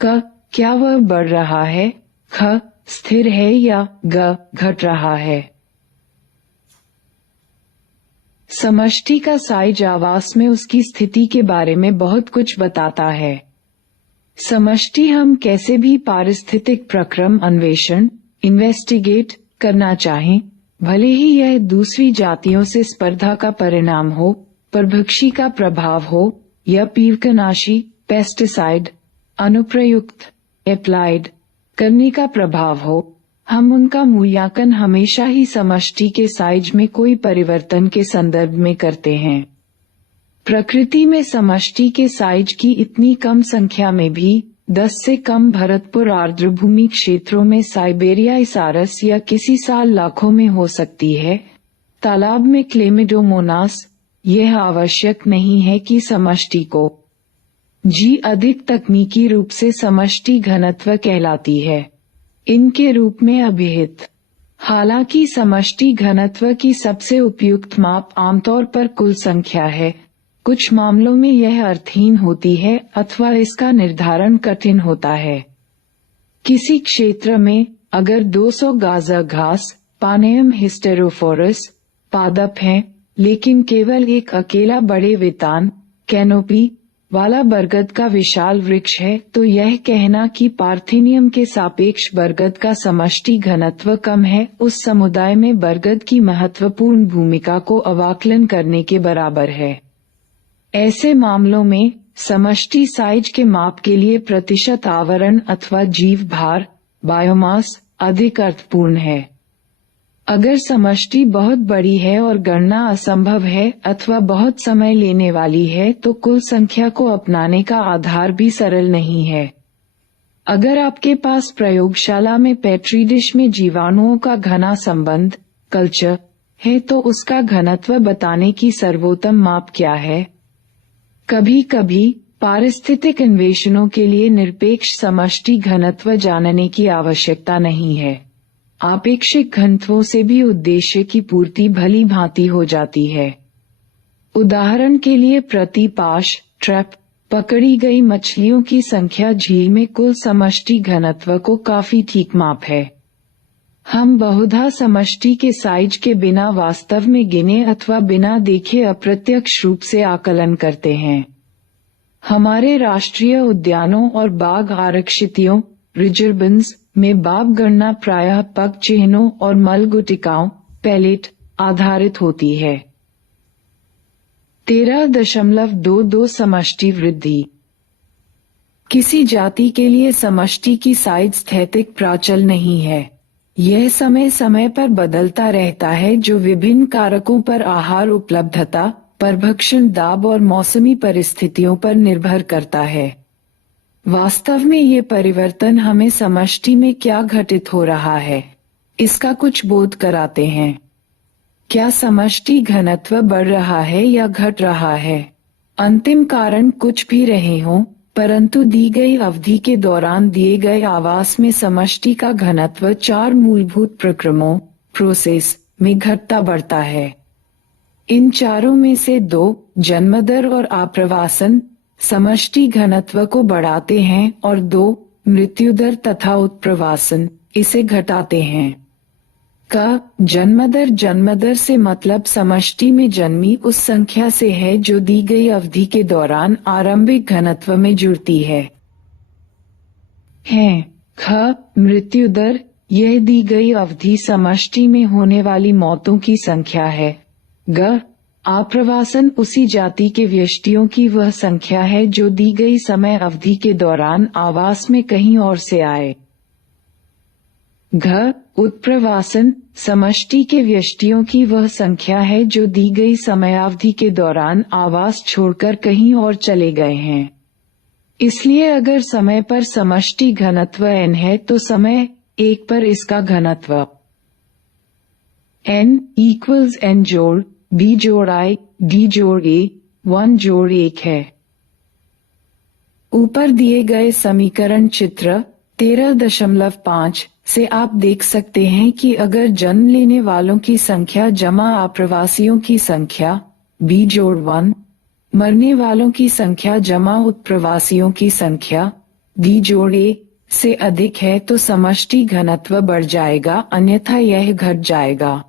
क, क्या वह बढ़ रहा है? ख, स्थिर है या ग, घट रहा है? समष्टि का साइज आवास में उसकी स्थिति के बारे में बहुत कुछ बताता है। समष्टि हम कैसे भी पारिस्थितिक प्रक्रम अन्वेषण इन्वेस्टिगेट करना चाहें, भले ही यह दूसरी जातियों से स्पर्धा का परिणाम हो, परभक्षी का प्रभाव हो या पीवकनाशी पेस्टिसाइड अनुप्रयुक्त एप्लाइड करने का प्रभाव हो, हम उनका मूल्यांकन हमेशा ही समष्टि के साइज में कोई परिवर्तन के संदर्भ में करते हैं। प्रकृति में समष्टि के साइज की इतनी कम संख्या में भी 10 से कम भरतपुर आर्द्रभूमि क्षेत्रों में साइबेरिया इसारस या किसी साल लाखों में हो सकती है। तालाब में क्लेमिडोमोनास, यह आवश्यक नहीं है कि समष्टि को जी अधिक तकनीकी रूप से समष्टि घनत्व कहलाती है, इनके रूप में अभिहित। हालांकि समष्टि घनत्व की सबसे उपयुक्त माप आमतौर पर कुल संख्या है। कुछ मामलों में यह अर्थहीन होती है अथवा इसका निर्धारण कठिन होता है। किसी क्षेत्र में अगर 200 गाजर घास पानेयम हिस्टेरोफोरस पादप हैं, लेकिन केवल एक अकेला बड़े वितान कैनोपी वाला बरगद का विशाल वृक्ष है, तो यह कहना कि पार्थेनियम के सापेक्ष बरगद का समष्टि घनत्व कम है, उस समुदाय में बरगद की महत्वपूर्ण भूमिका को अवकलन करने के बराबर है। ऐसे मामलों में समष्टि साइज के माप के लिए प्रतिशत आवरण अथवा जीव भार बायोमास अधिक अर्थपूर्ण है। अगर समष्टि बहुत बड़ी है और गणना असंभव है अथवा बहुत समय लेने वाली है, तो कुल संख्या को अपनाने का आधार भी सरल नहीं है। अगर आपके पास प्रयोगशाला में पेट्री डिश में जीवाणुओं का घना संबंध कल्चर है, तो उसका घनत्व बताने की सर्वोत्तम माप क्या है? कभी कभी पारिस्थितिक अन्वेषणों के लिए निरपेक्ष समष्टि घनत्व जानने की आवश्यकता नहीं है। आपेक्षिक घनत्वों से भी उद्देश्य की पूर्ति भली भांति हो जाती है। उदाहरण के लिए प्रति पाश ट्रैप पकड़ी गई मछलियों की संख्या झील में कुल समष्टि घनत्व को काफी ठीक माप है। हम बहुधा समष्टि के साइज के बिना वास्तव में गिने अथवा बिना देखे अप्रत्यक्ष रूप से आकलन करते हैं। हमारे राष्ट्रीय उद्यानों और बाघ आरक्षितियों रिजर्वन्स में बाघ गणना प्रायः पग चिन्हों और मल गुटिकाओं पैलेट आधारित होती है। 13.22 समष्टि वृद्धि। किसी जाति के लिए समष्टि की साइज स्थैतिक प्राचल नहीं है। यह समय समय पर बदलता रहता है, जो विभिन्न कारकों पर आहार उपलब्धता, परभक्षण दाब और मौसमी परिस्थितियों पर निर्भर करता है। वास्तव में ये परिवर्तन हमें समष्टि में क्या घटित हो रहा है, इसका कुछ बोध कराते हैं। क्या समष्टि घनत्व बढ़ रहा है या घट रहा है? अंतिम कारण कुछ भी रहे हों, परंतु दी गई अवधि के दौरान दिए गए आवास में समष्टि का घनत्व 4 मूलभूत प्रक्रमों प्रोसेस में घटता बढ़ता है। इन चारों में से 2 जन्मदर और आप्रवासन समष्टि घनत्व को बढ़ाते हैं और 2 मृत्युदर तथा उत्प्रवासन इसे घटाते हैं। जन्मदर से मतलब समष्टि में जन्मी उस संख्या से है जो दी गई अवधि के दौरान आरंभिक घनत्व में जुड़ती है। मृत्युदर यह दी गई अवधि समष्टि में होने वाली मौतों की संख्या है। आप्रवासन उसी जाति के व्यष्टियों की वह संख्या है जो दी गई समय अवधि के दौरान आवास में कहीं और से आए। उत्प्रवासन समष्टि के व्यष्टियों की वह संख्या है जो दी गई समयावधि के दौरान आवास छोड़कर कहीं और चले गए हैं। इसलिए अगर समय पर समष्टि घनत्व n है तो समय 1 पर इसका घनत्व n = n जोड़ b जोड़ i d जोड़ a 1 जोड़ 1 है। ऊपर दिए गए समीकरण चित्र 13.5 से आप देख सकते हैं कि अगर जन्म लेने वालों की संख्या जमा आप्रवासियों की संख्या b जोड़ 1, मरने वालों की संख्या जमा उत्प्रवासियों की संख्या d जोड़ a से अधिक है तो समष्टि घनत्व बढ़ जाएगा, अन्यथा यह घट जाएगा।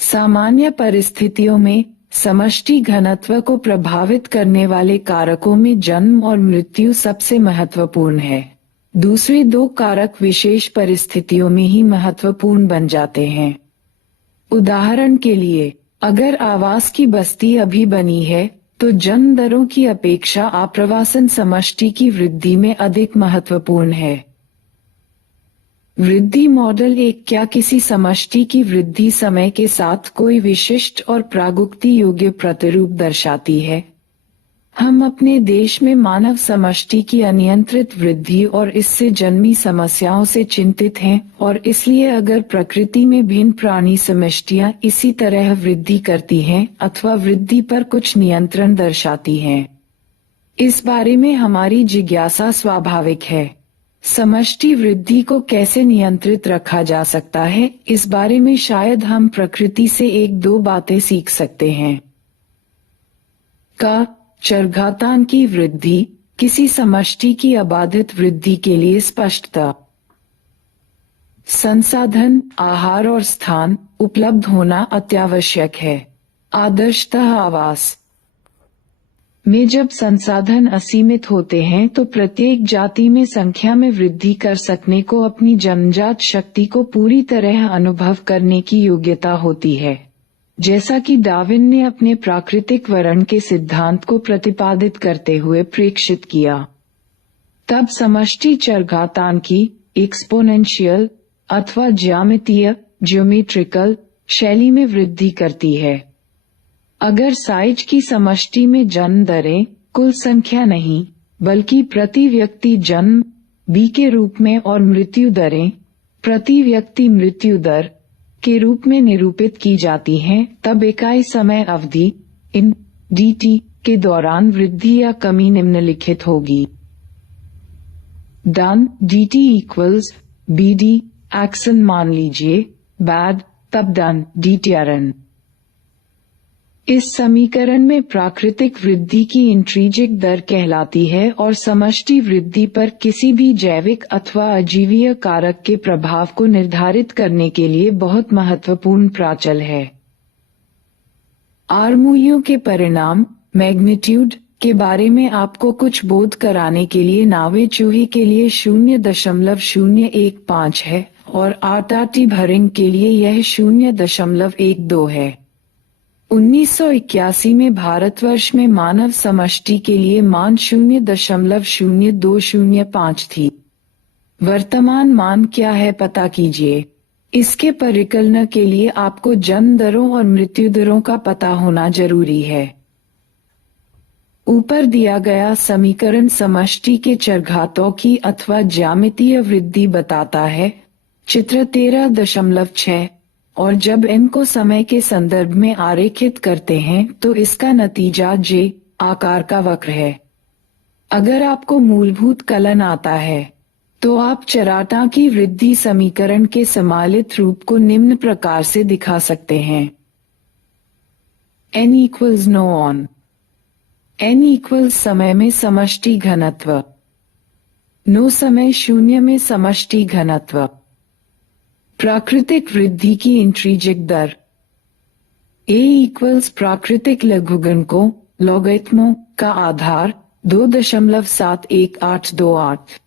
सामान्य परिस्थितियों में समष्टि घनत्व को प्रभावित करने वाले कारकों में जन्म और मृत्यु सबसे महत्वपूर्ण है। दूसरे 2 कारक विशेष परिस्थितियों में ही महत्वपूर्ण बन जाते हैं। उदाहरण के लिए, अगर आवास की बस्ती अभी बनी है तो जन्म दरों की अपेक्षा आप्रवासन समष्टि की वृद्धि में अधिक महत्वपूर्ण है। वृद्धि मॉडल क्या किसी समष्टि की वृद्धि समय के साथ कोई विशिष्ट और प्रागुक्ति योग्य प्रतिरूप दर्शाती है? हम अपने देश में मानव समष्टि की अनियंत्रित वृद्धि और इससे जन्मी समस्याओं से चिंतित हैं और इसलिए अगर प्रकृति में भिन्न प्राणी समष्टियां इसी तरह वृद्धि करती हैं अथवा वृद्धि पर कुछ नियंत्रण दर्शाती हैं, इस बारे में हमारी जिज्ञासा स्वाभाविक है। समष्टि वृद्धि को कैसे नियंत्रित रखा जा सकता है, इस बारे में शायद हम प्रकृति से 1-2 बातें सीख सकते हैं। चरघातान की वृद्धि किसी समष्टि की अबाधित वृद्धि के लिए स्पष्टता। संसाधन, आहार और स्थान उपलब्ध होना अत्यावश्यक है। आदर्शतः आवास में जब संसाधन असीमित होते हैं तो प्रत्येक जाति में संख्या में वृद्धि कर सकने को अपनी जन्मजात शक्ति को पूरी तरह अनुभव करने की योग्यता होती है, जैसा कि डार्विन ने अपने प्राकृतिक वर्ण के सिद्धांत को प्रतिपादित करते हुए प्रेक्षित किया। तब समष्टि चरघातान की एक्सपोनेंशियल अथवा ज्यामितीय ज्योमेट्रिकल शैली में वृद्धि करती है। अगर साइज की समष्टि में जन्म दरें कुल संख्या नहीं बल्कि प्रति व्यक्ति जन्म b के रूप में और मृत्यु दरें प्रति व्यक्ति मृत्यु दर के रूप में निरूपित की जाती हैं, तब इकाई समय अवधि इन dt के दौरान वृद्धि या कमी निम्नलिखित होगी। डन dt = bd एक्शन मान लीजिए बैड, तब डन dtrn इस समीकरण में प्राकृतिक वृद्धि की इंट्रिंसिक दर कहलाती है और समष्टि वृद्धि पर किसी भी जैविक अथवा अजीवीय कारक के प्रभाव को निर्धारित करने के लिए बहुत महत्वपूर्ण प्राचल है। आर मूल्यों के परिणाम मैग्नीट्यूड के बारे में आपको कुछ बोध कराने के लिए नावे चूहे के लिए 0.015 है और आरटी भरिंग के लिए यह 0.12 है। 1981 में भारतवर्ष में मानव समष्टि के लिए मान 0.0205 थी। वर्तमान मान क्या है पता कीजिए। इसके परिकलन के लिए आपको जन्म दरों और मृत्यु दरों का पता होना जरूरी है। ऊपर दिया गया समीकरण समष्टि के चरघातों की अथवा ज्यामितीय वृद्धि बताता है। चित्र 13.6 और जब इनको समय के संदर्भ में आरेखित करते हैं तो इसका नतीजा जे आकार का वक्र है। अगर आपको मूलभूत कलन आता है तो आप चराटा की वृद्धि समीकरण के सम्मिलित रूप को निम्न प्रकार से दिखा सकते हैं। n = know on. n = समय में समष्टि घनत्व, नो समय शून्य में समष्टि घनत्व। प्राकृतिक वृद्धि की इंट्रिंसिक दर a = प्राकृतिक लघुगणकों लॉगरिथमों का आधार 2.71828।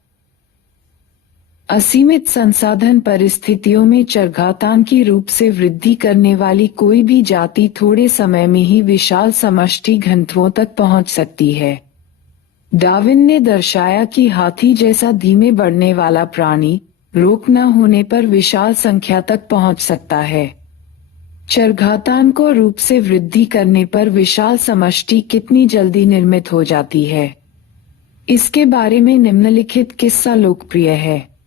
असीमित संसाधन परिस्थितियों में चरघातांकी रूप से वृद्धि करने वाली कोई भी जाति थोड़े समय में ही विशाल समष्टि घनत्वों तक पहुंच सकती है। डार्विन ने दर्शाया कि हाथी जैसा धीमे बढ़ने वाला प्राणी रोक न होने पर विशाल संख्या तक पहुंच सकता है। चरघातांक रूप से वृद्धि करने पर विशाल समष्टि कितनी जल्दी निर्मित हो जाती है, इसके बारे में निम्नलिखित किस्सा लोकप्रिय है।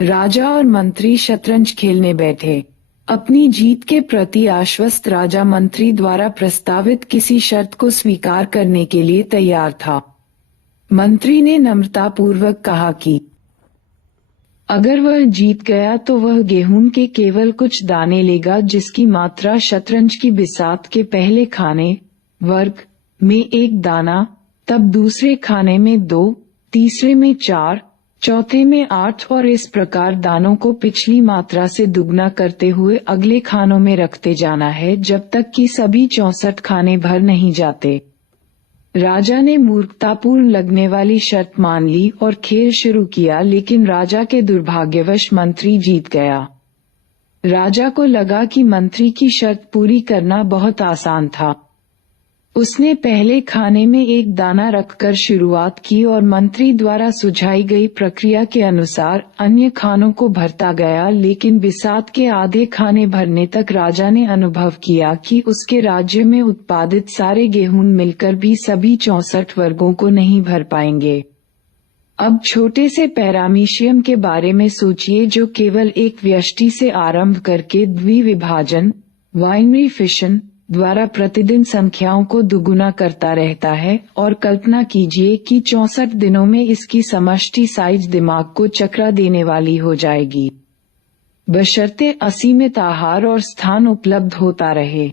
राजा और मंत्री शतरंज खेलने बैठे। अपनी जीत के प्रति आश्वस्त राजा मंत्री द्वारा प्रस्तावित किसी शर्त को स्वीकार करने के लिए तैयार था। मंत्री ने नम्रतापूर्वक कहा कि अगर वह जीत गया तो वह गेहूं के केवल कुछ दाने लेगा जिसकी मात्रा शतरंज की बिसात के पहले खाने वर्ग में 1 दाना, तब दूसरे खाने में 2, तीसरे में 4, चौथे में 8 और इस प्रकार दानों को पिछली मात्रा से दुगना करते हुए अगले खानों में रखते जाना है जब तक कि सभी 64 खाने भर नहीं जाते। राजा ने मूर्खतापूर्ण लगने वाली शर्त मान ली और खेल शुरू किया, लेकिन राजा के दुर्भाग्यवश मंत्री जीत गया। राजा को लगा कि मंत्री की शर्त पूरी करना बहुत आसान था। उसने पहले खाने में 1 दाना रखकर शुरुआत की और मंत्री द्वारा सुझाई गई प्रक्रिया के अनुसार अन्य खानों को भरता गया, लेकिन बिसात के आधे खाने भरने तक राजा ने अनुभव किया कि उसके राज्य में उत्पादित सारे गेहूं मिलकर भी सभी 64 वर्गों को नहीं भर पाएंगे। अब छोटे से पैरामीशियम के बारे में सोचिए जो केवल एक व्यष्टि से आरंभ करके द्विविभाजन बाइनरी फिशन द्वारा प्रतिदिन संख्याओं को दुगुना करता रहता है, और कल्पना कीजिए कि 64 दिनों में इसकी समष्टि साइज दिमाग को चकरा देने वाली हो जाएगी, बशर्ते असीमित आहार और स्थान उपलब्ध होता रहे।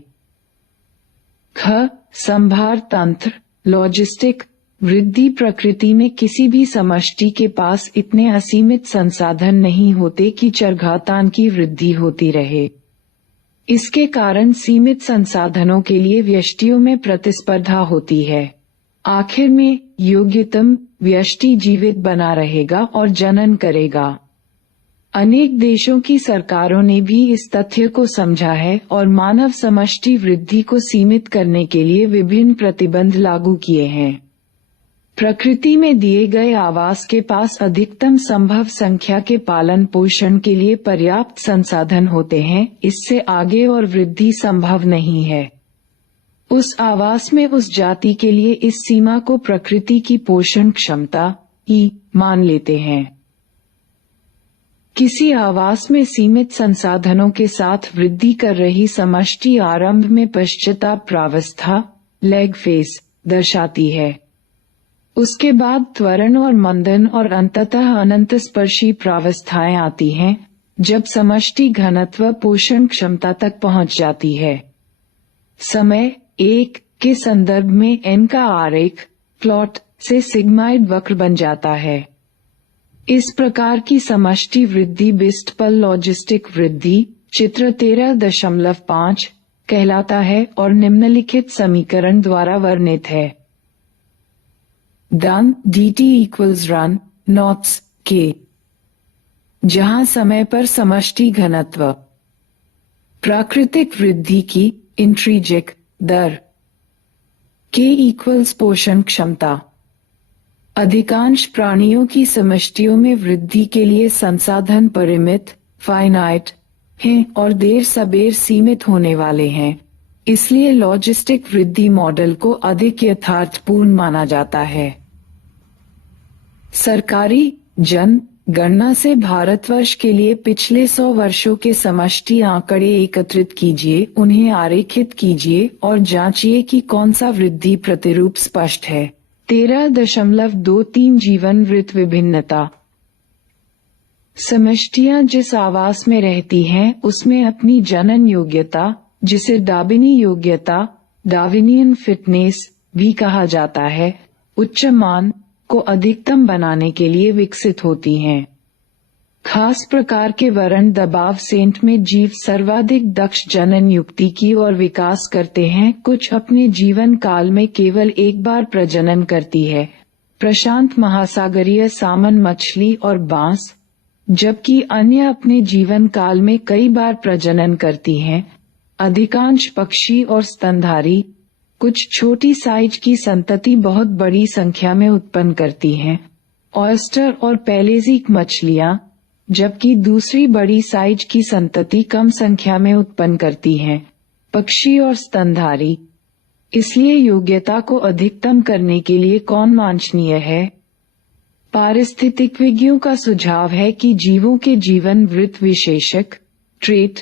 ख. संभार तंत्र लॉजिस्टिक वृद्धि प्रकृति में किसी भी समष्टि के पास इतने असीमित संसाधन नहीं होते कि चरघातांक की वृद्धि होती रहे। इसके कारण सीमित संसाधनों के लिए व्यष्टियों में प्रतिस्पर्धा होती है। आखिर में योग्यतम व्यष्टि जीवित बना रहेगा और जनन करेगा। अनेक देशों की सरकारों ने भी इस तथ्य को समझा है और मानव समष्टि वृद्धि को सीमित करने के लिए विभिन्न प्रतिबंध लागू किए हैं। प्रकृति में दिए गए आवास के पास अधिकतम संभव संख्या के पालन पोषण के लिए पर्याप्त संसाधन होते हैं, इससे आगे और वृद्धि संभव नहीं है। उस आवास में उस जाति के लिए इस सीमा को प्रकृति की पोषण क्षमता मान लेते हैं। किसी आवास में सीमित संसाधनों के साथ वृद्धि कर रही समष्टि आरंभ में पश्चाताप प्रावस्था लैग फेज दर्शाती है। उसके बाद त्वरण और मंदन और अंततः अनंत स्पर्शी प्रावस्थाएं आती हैं, जब समष्टि घनत्व पोषण क्षमता तक पहुंच जाती है। समय 1 के संदर्भ में n का आरेख प्लॉट से सिग्माइड वक्र बन जाता है। इस प्रकार की समष्टि वृद्धि बिस्टपल लॉजिस्टिक वृद्धि चित्र 13.5 कहलाता है और निम्नलिखित समीकरण द्वारा वर्णित है। Done dt equals run knots k, जहां समय पर समष्टि घनत्व प्राकृतिक वृद्धि की इंट्रिंसिक दर k equals पोषण क्षमता। अधिकांश प्राणियों की समष्टियों में वृद्धि के लिए संसाधन परिमित फाइनाइट हैं और देर सबेर सीमित होने वाले हैं, इसलिए लॉजिस्टिक वृद्धि मॉडल को अधिक यथार्थपूर्ण माना जाता है। सरकारी जनगणना से भारतवर्ष के लिए पिछले 100 वर्षों के समष्टि आंकड़े एकत्रित कीजिए, उन्हें आरेखित कीजिए और जांचिए कि कौन सा वृद्धि प्रतिरूप स्पष्ट है। 13.23 जीवन वृत्त विभिन्नता। समष्टियां जिस आवास में रहती हैं उसमें अपनी जनन योग्यता, जिसे डार्विनी योग्यता डार्विनियन फिटनेस भी कहा जाता है, उच्च मान को अधिकतम बनाने के लिए विकसित होती हैं। खास प्रकार के वरण दबाव सेंट में जीव सर्वाधिक दक्ष जनन युक्ति की ओर विकास करते हैं। कुछ अपने जीवन काल में केवल एक बार प्रजनन करती है, प्रशांत महासागरीय सामन मछली और बांस, जबकि अन्य अपने जीवन काल में कई बार प्रजनन करती हैं। अधिकांश पक्षी और स्तनधारी कुछ छोटी साइज की संतति बहुत बड़ी संख्या में उत्पन्न करती हैं, ऑयस्टर और पेलेजिक मछलियां, जबकि दूसरी बड़ी साइज की संतति कम संख्या में उत्पन्न करती हैं। पक्षी और स्तनधारी। इसलिए योग्यता को अधिकतम करने के लिए कौन वांछनीय है? पारिस्थितिकविज्ञों का सुझाव है कि जीवों के जीवन वृत्त विशेषक ट्रेट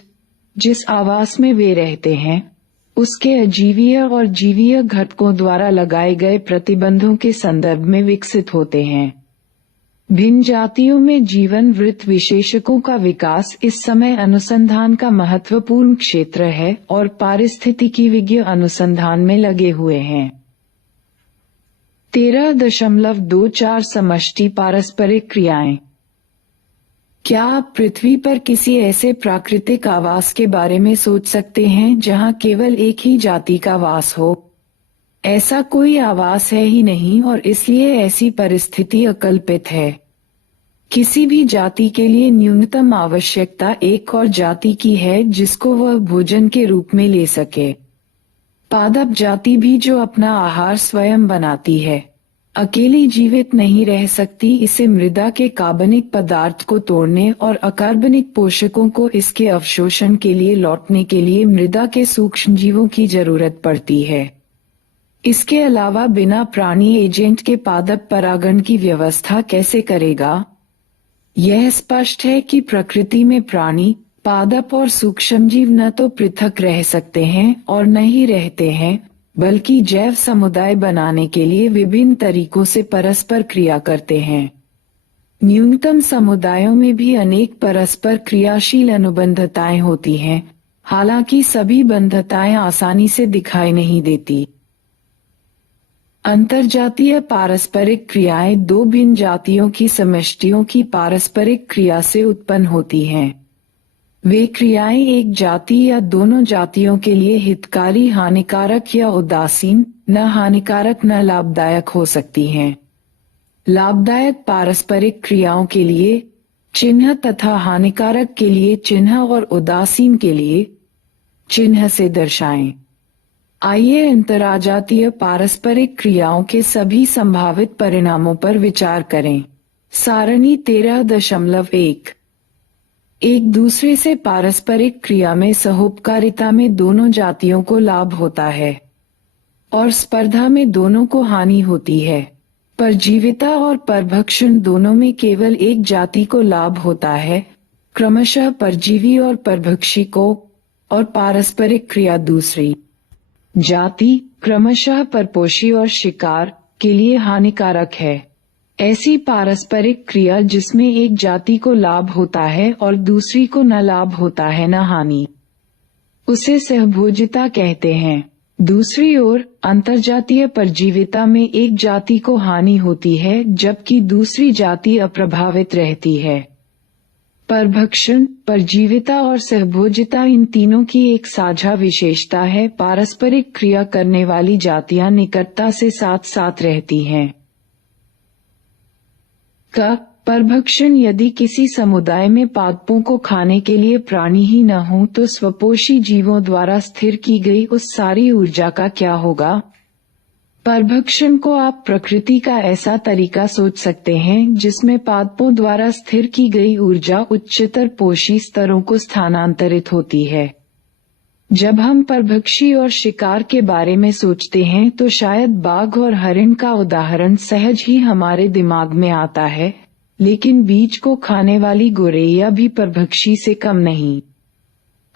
जिस आवास में वे रहते हैं उसके अजीवीय और जीवीय घटकों द्वारा लगाए गए प्रतिबंधों के संदर्भ में विकसित होते हैं। भिन्न जातियों में जीवन वृत्त विशेषकों का विकास इस समय अनुसंधान का महत्वपूर्ण क्षेत्र है और पारिस्थितिकीविज्ञ अनुसंधान में लगे हुए हैं। 13.24 समष्टि पारस्परिक क्रियाएं। क्या आप पृथ्वी पर किसी ऐसे प्राकृतिक आवास के बारे में सोच सकते हैं जहां केवल एक ही जाति का वास हो? ऐसा कोई आवास है ही नहीं और इसलिए ऐसी परिस्थिति अकल्पित है। किसी भी जाति के लिए न्यूनतम आवश्यकता एक और जाति की है जिसको वह भोजन के रूप में ले सके। पादप जाति भी जो अपना आहार स्वयं बनाती है, अकेली जीवित नहीं रह सकती। इसे मृदा के कार्बनिक पदार्थ को तोड़ने और अकार्बनिक पोषकों को इसके अवशोषण के लिए लौटने के लिए मृदा के सूक्ष्मजीवों की जरूरत पड़ती है। इसके अलावा बिना प्राणी एजेंट के पादप परागण की व्यवस्था कैसे करेगा? यह स्पष्ट है कि प्रकृति में प्राणी, पादप और सूक्ष्मजीव न तो पृथक रह सकते हैं और न ही रहते हैं, बल्कि जैव समुदाय बनाने के लिए विभिन्न तरीकों से परस्पर क्रिया करते हैं। न्यूनतम समुदायों में भी अनेक परस्पर क्रियाशील अनुबंधताएं होती हैं, हालांकि सभी बंधताएं आसानी से दिखाई नहीं देती। अंतरजातीय पारस्परिक क्रियाएं दो भिन्न जातियों की समष्टियों की पारस्परिक क्रिया से उत्पन्न होती हैं। वे क्रियाएं एक जाति या दोनों जातियों के लिए हितकारी, हानिकारक या उदासीन, न हानिकारक न लाभदायक हो सकती हैं। लाभदायक पारस्परिक क्रियाओं के लिए चिन्ह तथा हानिकारक के लिए चिन्ह और उदासीन के लिए चिन्ह से दर्शाएं। आइए अंतरजातीय पारस्परिक क्रियाओं के सभी संभावित परिणामों पर विचार करें। सारणी 13.1। एक दूसरे से पारस्परिक क्रिया में सहोपकारिता में दोनों जातियों को लाभ होता है और स्पर्धा में दोनों को हानि होती है। परजीविता और परभक्षण दोनों में केवल एक जाति को लाभ होता है, क्रमशः परजीवी और परभक्षी को, और पारस्परिक क्रिया दूसरी जाति, क्रमशः परपोषी और शिकार, के लिए हानिकारक है। ऐसी पारस्परिक क्रिया जिसमें एक जाति को लाभ होता है और दूसरी को न लाभ होता है न हानि। उसे सहभोजिता कहते हैं। दूसरी ओर अंतर्जातीय परजीविता में एक जाति को हानि होती है जबकि दूसरी जाति अप्रभावित रहती है। परभक्षण, परजीविता और सहभोजिता इन तीनों की एक साझा विशेषता है। पारस्परिक क्रिया करने वाली जातियां निकटता से साथ साथ रहती हैं। परभक्षण, यदि किसी समुदाय में पादपों को खाने के लिए प्राणी ही न हो तो स्वपोषी जीवों द्वारा स्थिर की गई उस सारी ऊर्जा का क्या होगा? परभक्षण को आप प्रकृति का ऐसा तरीका सोच सकते हैं जिसमें पादपों द्वारा स्थिर की गई ऊर्जा उच्चतर पोषी स्तरों को स्थानांतरित होती है। जब हम परभक्षी और शिकार के बारे में सोचते हैं तो शायद बाघ और हरिण का उदाहरण सहज ही हमारे दिमाग में आता है, लेकिन बीज को खाने वाली गोरैया भी परभक्षी से कम नहीं।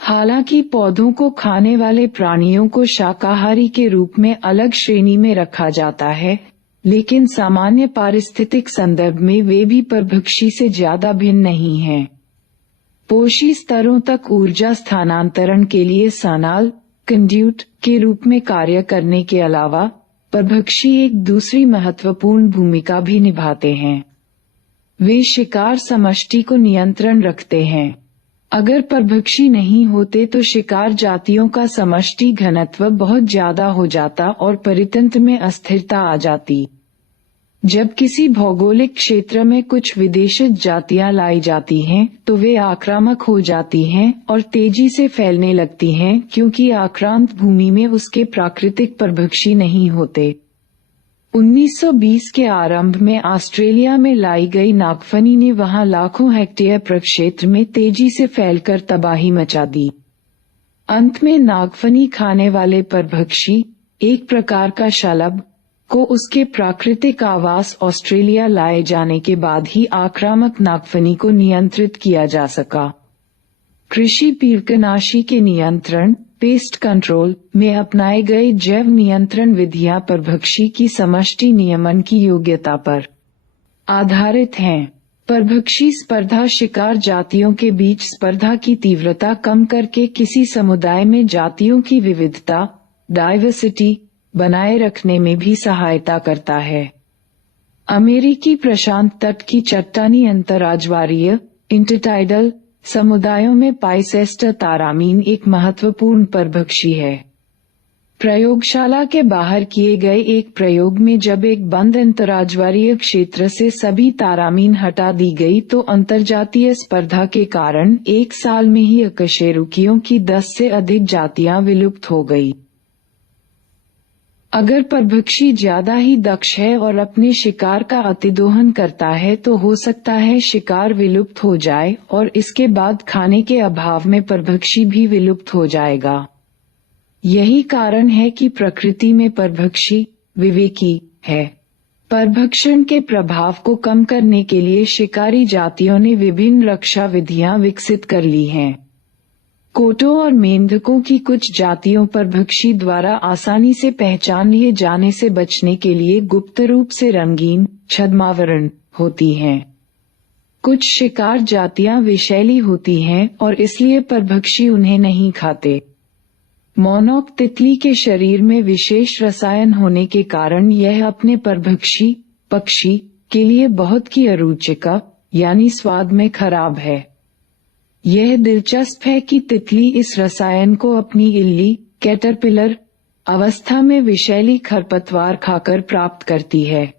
हालांकि पौधों को खाने वाले प्राणियों को शाकाहारी के रूप में अलग श्रेणी में रखा जाता है, लेकिन सामान्य पारिस्थितिक संदर्भ में वे भी परभक्षी से ज्यादा भिन्न नहीं हैं। पोषी स्तरों तक ऊर्जा स्थानांतरण के लिए सानाल कंड्यूट के रूप में कार्य करने के अलावा परभक्षी एक दूसरी महत्वपूर्ण भूमिका भी निभाते हैं। वे शिकार समष्टि को नियंत्रण रखते हैं। अगर परभक्षी नहीं होते तो शिकार जातियों का समष्टि घनत्व बहुत ज्यादा हो जाता और परितंत्र में अस्थिरता आ जाती। जब किसी भौगोलिक क्षेत्र में कुछ विदेशित जातियां लाई जाती हैं, तो वे आक्रामक हो जाती हैं और तेजी से फैलने लगती हैं क्योंकि आक्रांत भूमि में उसके प्राकृतिक परभक्षी नहीं होते। 1920 के आरंभ में ऑस्ट्रेलिया में लाई गई नागफनी ने वहां लाखों हेक्टेयर प्रक्षेत्र में तेजी से फैलकर तबाही मचा दी। अंत में नागफनी खाने वाले परभक्षी, एक प्रकार का शलभ, को उसके प्राकृतिक आवास ऑस्ट्रेलिया लाए जाने के बाद ही आक्रामक नागफनी को नियंत्रित किया जा सका। कृषि कीटनाशी के नियंत्रण पेस्ट कंट्रोल में अपनाए गए जैव नियंत्रण विधियां परभक्षी की समष्टि नियमन की योग्यता पर आधारित हैं। परभक्षी स्पर्धा शिकार जातियों के बीच स्पर्धा की तीव्रता कम करके किसी समुदाय में जातियों की विविधता डाइवर्सिटी बनाए रखने में भी सहायता करता है। अमेरिकी प्रशांत तट की चट्टानी अंतर्राज्यवारीय इंटरटाइडल समुदायों में पाइसेस्टर तारामीन एक महत्वपूर्ण परभक्षी है। प्रयोगशाला के बाहर किए गए एक प्रयोग में जब एक बंद अंतर्राज्यवारीय क्षेत्र से सभी तारामीन हटा दी गई तो अंतर्जातीय स्पर्धा के कारण एक साल में ही अकशेरुकियों की 10 से अधिक जातियां विलुप्त हो गई। अगर परभक्षी ज्यादा ही दक्ष है और अपने शिकार का अतिदोहन करता है तो हो सकता है शिकार विलुप्त हो जाए और इसके बाद खाने के अभाव में परभक्षी भी विलुप्त हो जाएगा। यही कारण है कि प्रकृति में परभक्षी विवेकी है। परभक्षण के प्रभाव को कम करने के लिए शिकारी जातियों ने विभिन्न रक्षा विधियां विकसित कर ली हैं। कोटों और मेंढकों की कुछ जातियों परभक्षी द्वारा आसानी से पहचान लिए जाने से बचने के लिए गुप्त रूप से रंगीन छद्मावरण होती हैं। कुछ शिकार जातियां विषैली होती हैं और इसलिए परभक्षी उन्हें नहीं खाते। मोनोक तितली के शरीर में विशेष रसायन होने के कारण यह अपने परभक्षी पक्षी के लिए बहुत ही अरुचिका यानी स्वाद में खराब है। यह दिलचस्प है कि तितली इस रसायन को अपनी इल्ली कैटरपिलर अवस्था में विषैली खरपतवार खाकर प्राप्त करती है।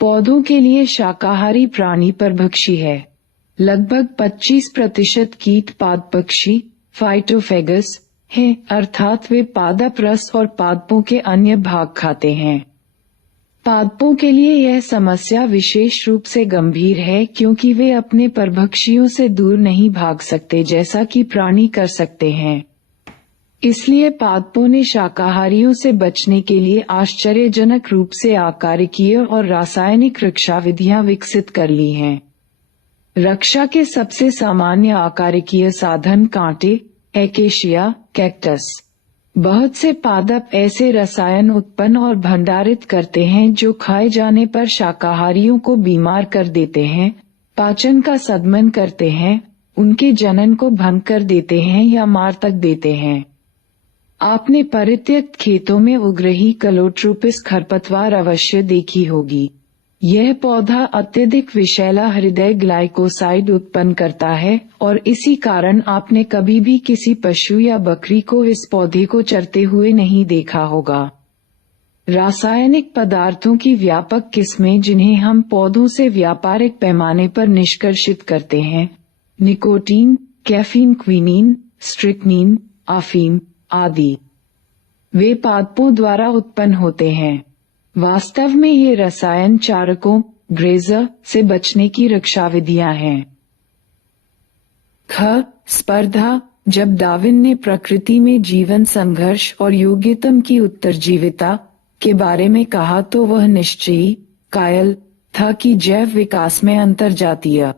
पौधों के लिए शाकाहारी प्राणी परभक्षी है। लगभग 25% कीट पादपक्षी फाइटोफेगस हैं, अर्थात वे पादप रस और पादपों के अन्य भाग खाते हैं। पादपों के लिए यह समस्या विशेष रूप से गंभीर है क्योंकि वे अपने परभक्षियों से दूर नहीं भाग सकते जैसा कि प्राणी कर सकते हैं। इसलिए पादपों ने शाकाहारियों से बचने के लिए आश्चर्यजनक रूप से आकारिकीय और रासायनिक रक्षा विधियां विकसित कर ली हैं। रक्षा के सबसे सामान्य आकारिकीय साधन कांटे एकेशिया कैक्टस। बहुत से पादप ऐसे रसायन उत्पन्न और भंडारित करते हैं जो खाए जाने पर शाकाहारियों को बीमार कर देते हैं, पाचन का सदमन करते हैं उनके जनन को भंग कर देते हैं या मार तक देते हैं। आपने परित्यक्त खेतों में उग रही कलोट्रोपिस खरपतवार अवश्य देखी होगी। यह पौधा अत्यधिक विषैला हृदय ग्लाइकोसाइड उत्पन्न करता है और इसी कारण आपने कभी भी किसी पशु या बकरी को इस पौधे को चरते हुए नहीं देखा होगा। रासायनिक पदार्थों की व्यापक किस्में जिन्हें हम पौधों से व्यापारिक पैमाने पर निष्कर्षित करते हैं, निकोटीन, कैफीन, क्विनीन, स्ट्रिक्नीन, अफीम आदि, वे पादपों द्वारा उत्पन्न होते हैं। वास्तव में ये रसायन चारकों ग्रेजर से बचने की रक्षा विधियां हैं। ख. स्पर्धा। जब डार्विन ने प्रकृति में जीवन संघर्ष और योग्यतम की उत्तरजीविता के बारे में कहा तो वह निश्चयी कायल था कि जैव विकास में अंतर्जातीय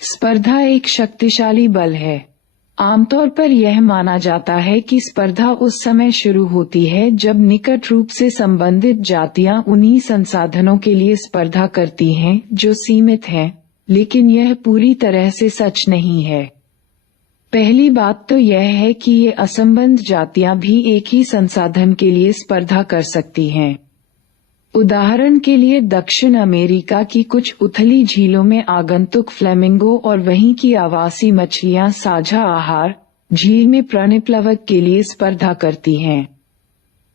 स्पर्धा एक शक्तिशाली बल है। आमतौर पर यह माना जाता है कि स्पर्धा उस समय शुरू होती है जब निकट रूप से संबंधित जातियां उन्हीं संसाधनों के लिए स्पर्धा करती हैं जो सीमित हैं, लेकिन यह पूरी तरह से सच नहीं है। पहली बात तो यह है कि ये असंबद्ध जातियां भी एक ही संसाधन के लिए स्पर्धा कर सकती हैं। उदाहरण के लिए दक्षिण अमेरिका की कुछ उथली झीलों में आगंतुक फ्लेमिंगो और वहीं की आवासी मछलियां साझा आहार झील में प्राणिप्लवक के लिए स्पर्धा करती हैं।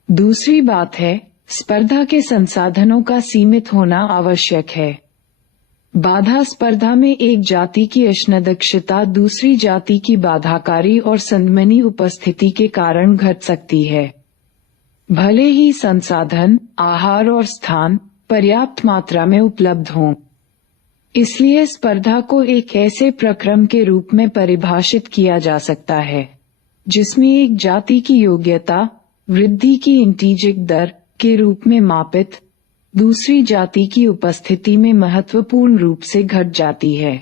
दूसरी बात है, स्पर्धा के संसाधनों का सीमित होना आवश्यक है। बाधा स्पर्धा में एक जाति की अशनदक्षता दूसरी जाति की बाधाकारी और संदमनी उपस्थिति के कारण घट सकती है। भले ही संसाधन, आहार और स्थान पर्याप्त मात्रा में उपलब्ध हों। इसलिए स्पर्धा को एक ऐसे प्रक्रम के रूप में परिभाषित किया जा सकता है जिसमें एक जाति की योग्यता वृद्धि की इंटीजिक दर के रूप में मापित दूसरी जाति की उपस्थिति में महत्वपूर्ण रूप से घट जाती है।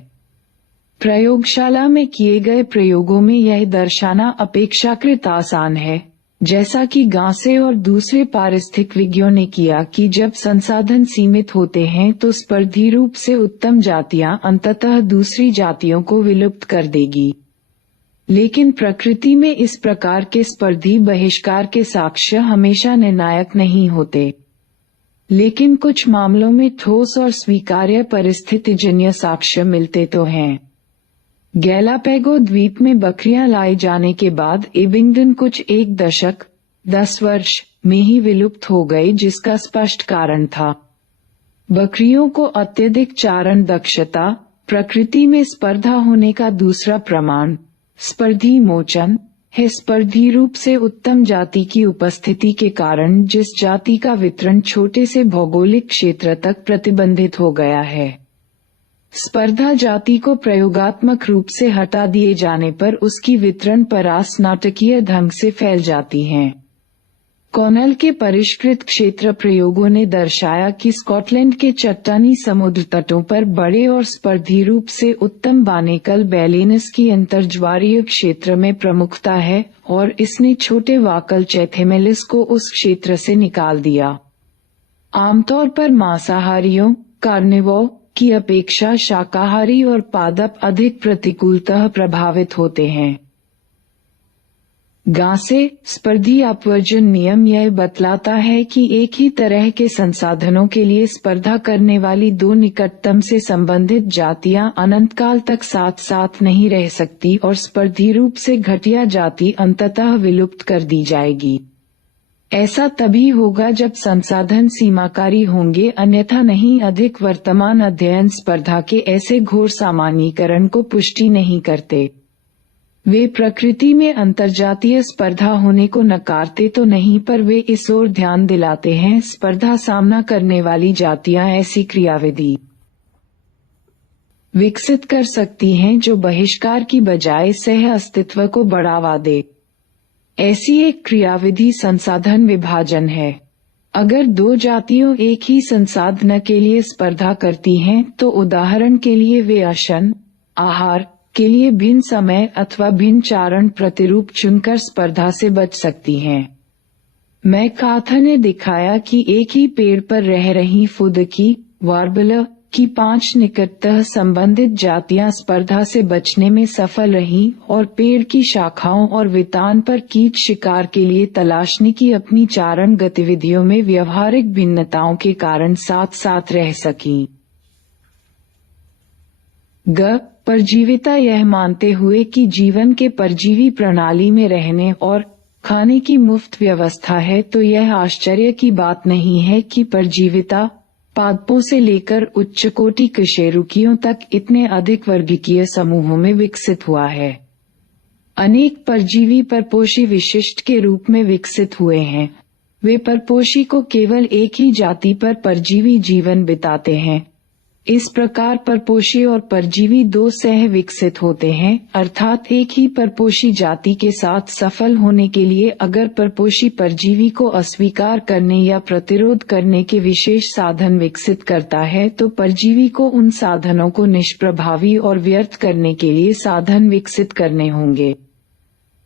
प्रयोगशाला में किए गए प्रयोगों में यह दर्शाना अपेक्षाकृत आसान है, जैसा कि गांसे और दूसरे पारिस्थितिज्ञों ने किया, कि जब संसाधन सीमित होते हैं तो स्पर्धी रूप से उत्तम जातियां अंततः दूसरी जातियों को विलुप्त कर देगी। लेकिन प्रकृति में इस प्रकार के स्पर्धी बहिष्कार के साक्ष्य हमेशा निर्णायक नहीं होते, लेकिन कुछ मामलों में ठोस और स्वीकार्य परिस्थितिजन्य साक्ष्य मिलते तो हैं। गैलापैगो द्वीप में बकरियां लाए जाने के बाद एबिंगडन कुछ 10 वर्ष में ही विलुप्त हो गई, जिसका स्पष्ट कारण था बकरियों को अत्यधिक चारण दक्षता। प्रकृति में स्पर्धा होने का दूसरा प्रमाण स्पर्धी मोचन है। स्पर्धी रूप से उत्तम जाति की उपस्थिति के कारण जिस जाति का वितरण छोटे से भौगोलिक क्षेत्र तक प्रतिबंधित हो गया है, स्पर्धा जाति को प्रयोगात्मक रूप से हटा दिए जाने पर उसकी वितरण परास नाटकीय ढंग से फैल जाती हैं। कॉर्नेल के परिष्कृत क्षेत्र प्रयोगों ने दर्शाया कि स्कॉटलैंड के चट्टानी समुद्र तटों पर बड़े और स्पर्धी रूप से उत्तम बानेकल बैलेनस की अंतर्ज्वारीय क्षेत्र में प्रमुखता है और इसने छोटे वाकल चैथेमेलिस को उस क्षेत्र से निकाल दिया। आमतौर पर मांसाहारियों कार्निवोर की अपेक्षा शाकाहारी और पादप अधिक प्रतिकूलतः प्रभावित होते हैं। गांसे स्पर्धी अपवर्जन नियम यह बतलाता है कि एक ही तरह के संसाधनों के लिए स्पर्धा करने वाली दो निकटतम से संबंधित जातियां अनंतकाल तक साथ साथ नहीं रह सकती और स्पर्धी रूप से घटिया जाति अंततः विलुप्त कर दी जाएगी। ऐसा तभी होगा जब संसाधन सीमाकारी होंगे, अन्यथा नहीं। अधिक वर्तमान अध्ययन स्पर्धा के ऐसे घोर सामान्यीकरण को पुष्टि नहीं करते। वे प्रकृति में अंतर्जातीय स्पर्धा होने को नकारते तो नहीं, पर वे इस ओर ध्यान दिलाते हैं स्पर्धा सामना करने वाली जातियां ऐसी क्रियाविधि विकसित कर सकती हैं जो बहिष्कार की बजाय सह अस्तित्व को बढ़ावा दे। ऐसी एक क्रियाविधि संसाधन विभाजन है। अगर दो जातियों एक ही संसाधन के लिए स्पर्धा करती हैं तो उदाहरण के लिए वे अशन आहार के लिए भिन्न समय अथवा भिन्न चारण प्रतिरूप चुनकर स्पर्धा से बच सकती हैं। मैकार्थर ने दिखाया कि एक ही पेड़ पर रह रही फुदकी वार्बलर की 5 निकटतः संबंधित जातियां स्पर्धा से बचने में सफल रहीं और पेड़ की शाखाओं और वितान पर कीट शिकार के लिए तलाशने की अपनी चारण गतिविधियों में व्यवहारिक भिन्नताओं के कारण साथ साथ रह सकीं। परजीविता यह मानते हुए कि जीवन के परजीवी प्रणाली में रहने और खाने की मुफ्त व्यवस्था है, तो यह आश्चर्य की बात नहीं है कि परजीविता पादपों से लेकर उच्च कोटि कशेरुकियों तक इतने अधिक वर्गीकीय समूहों में विकसित हुआ है। अनेक परजीवी परपोषी विशिष्ट के रूप में विकसित हुए हैं। वे परपोषी को केवल एक ही जाति पर परजीवी जीवन बिताते हैं। इस प्रकार परपोषी और परजीवी दो सह विकसित होते हैं, अर्थात एक ही परपोषी जाति के साथ सफल होने के लिए अगर परपोषी परजीवी को अस्वीकार करने या प्रतिरोध करने के विशेष साधन विकसित करता है, तो परजीवी को उन साधनों को निष्प्रभावी और व्यर्थ करने के लिए साधन विकसित करने होंगे।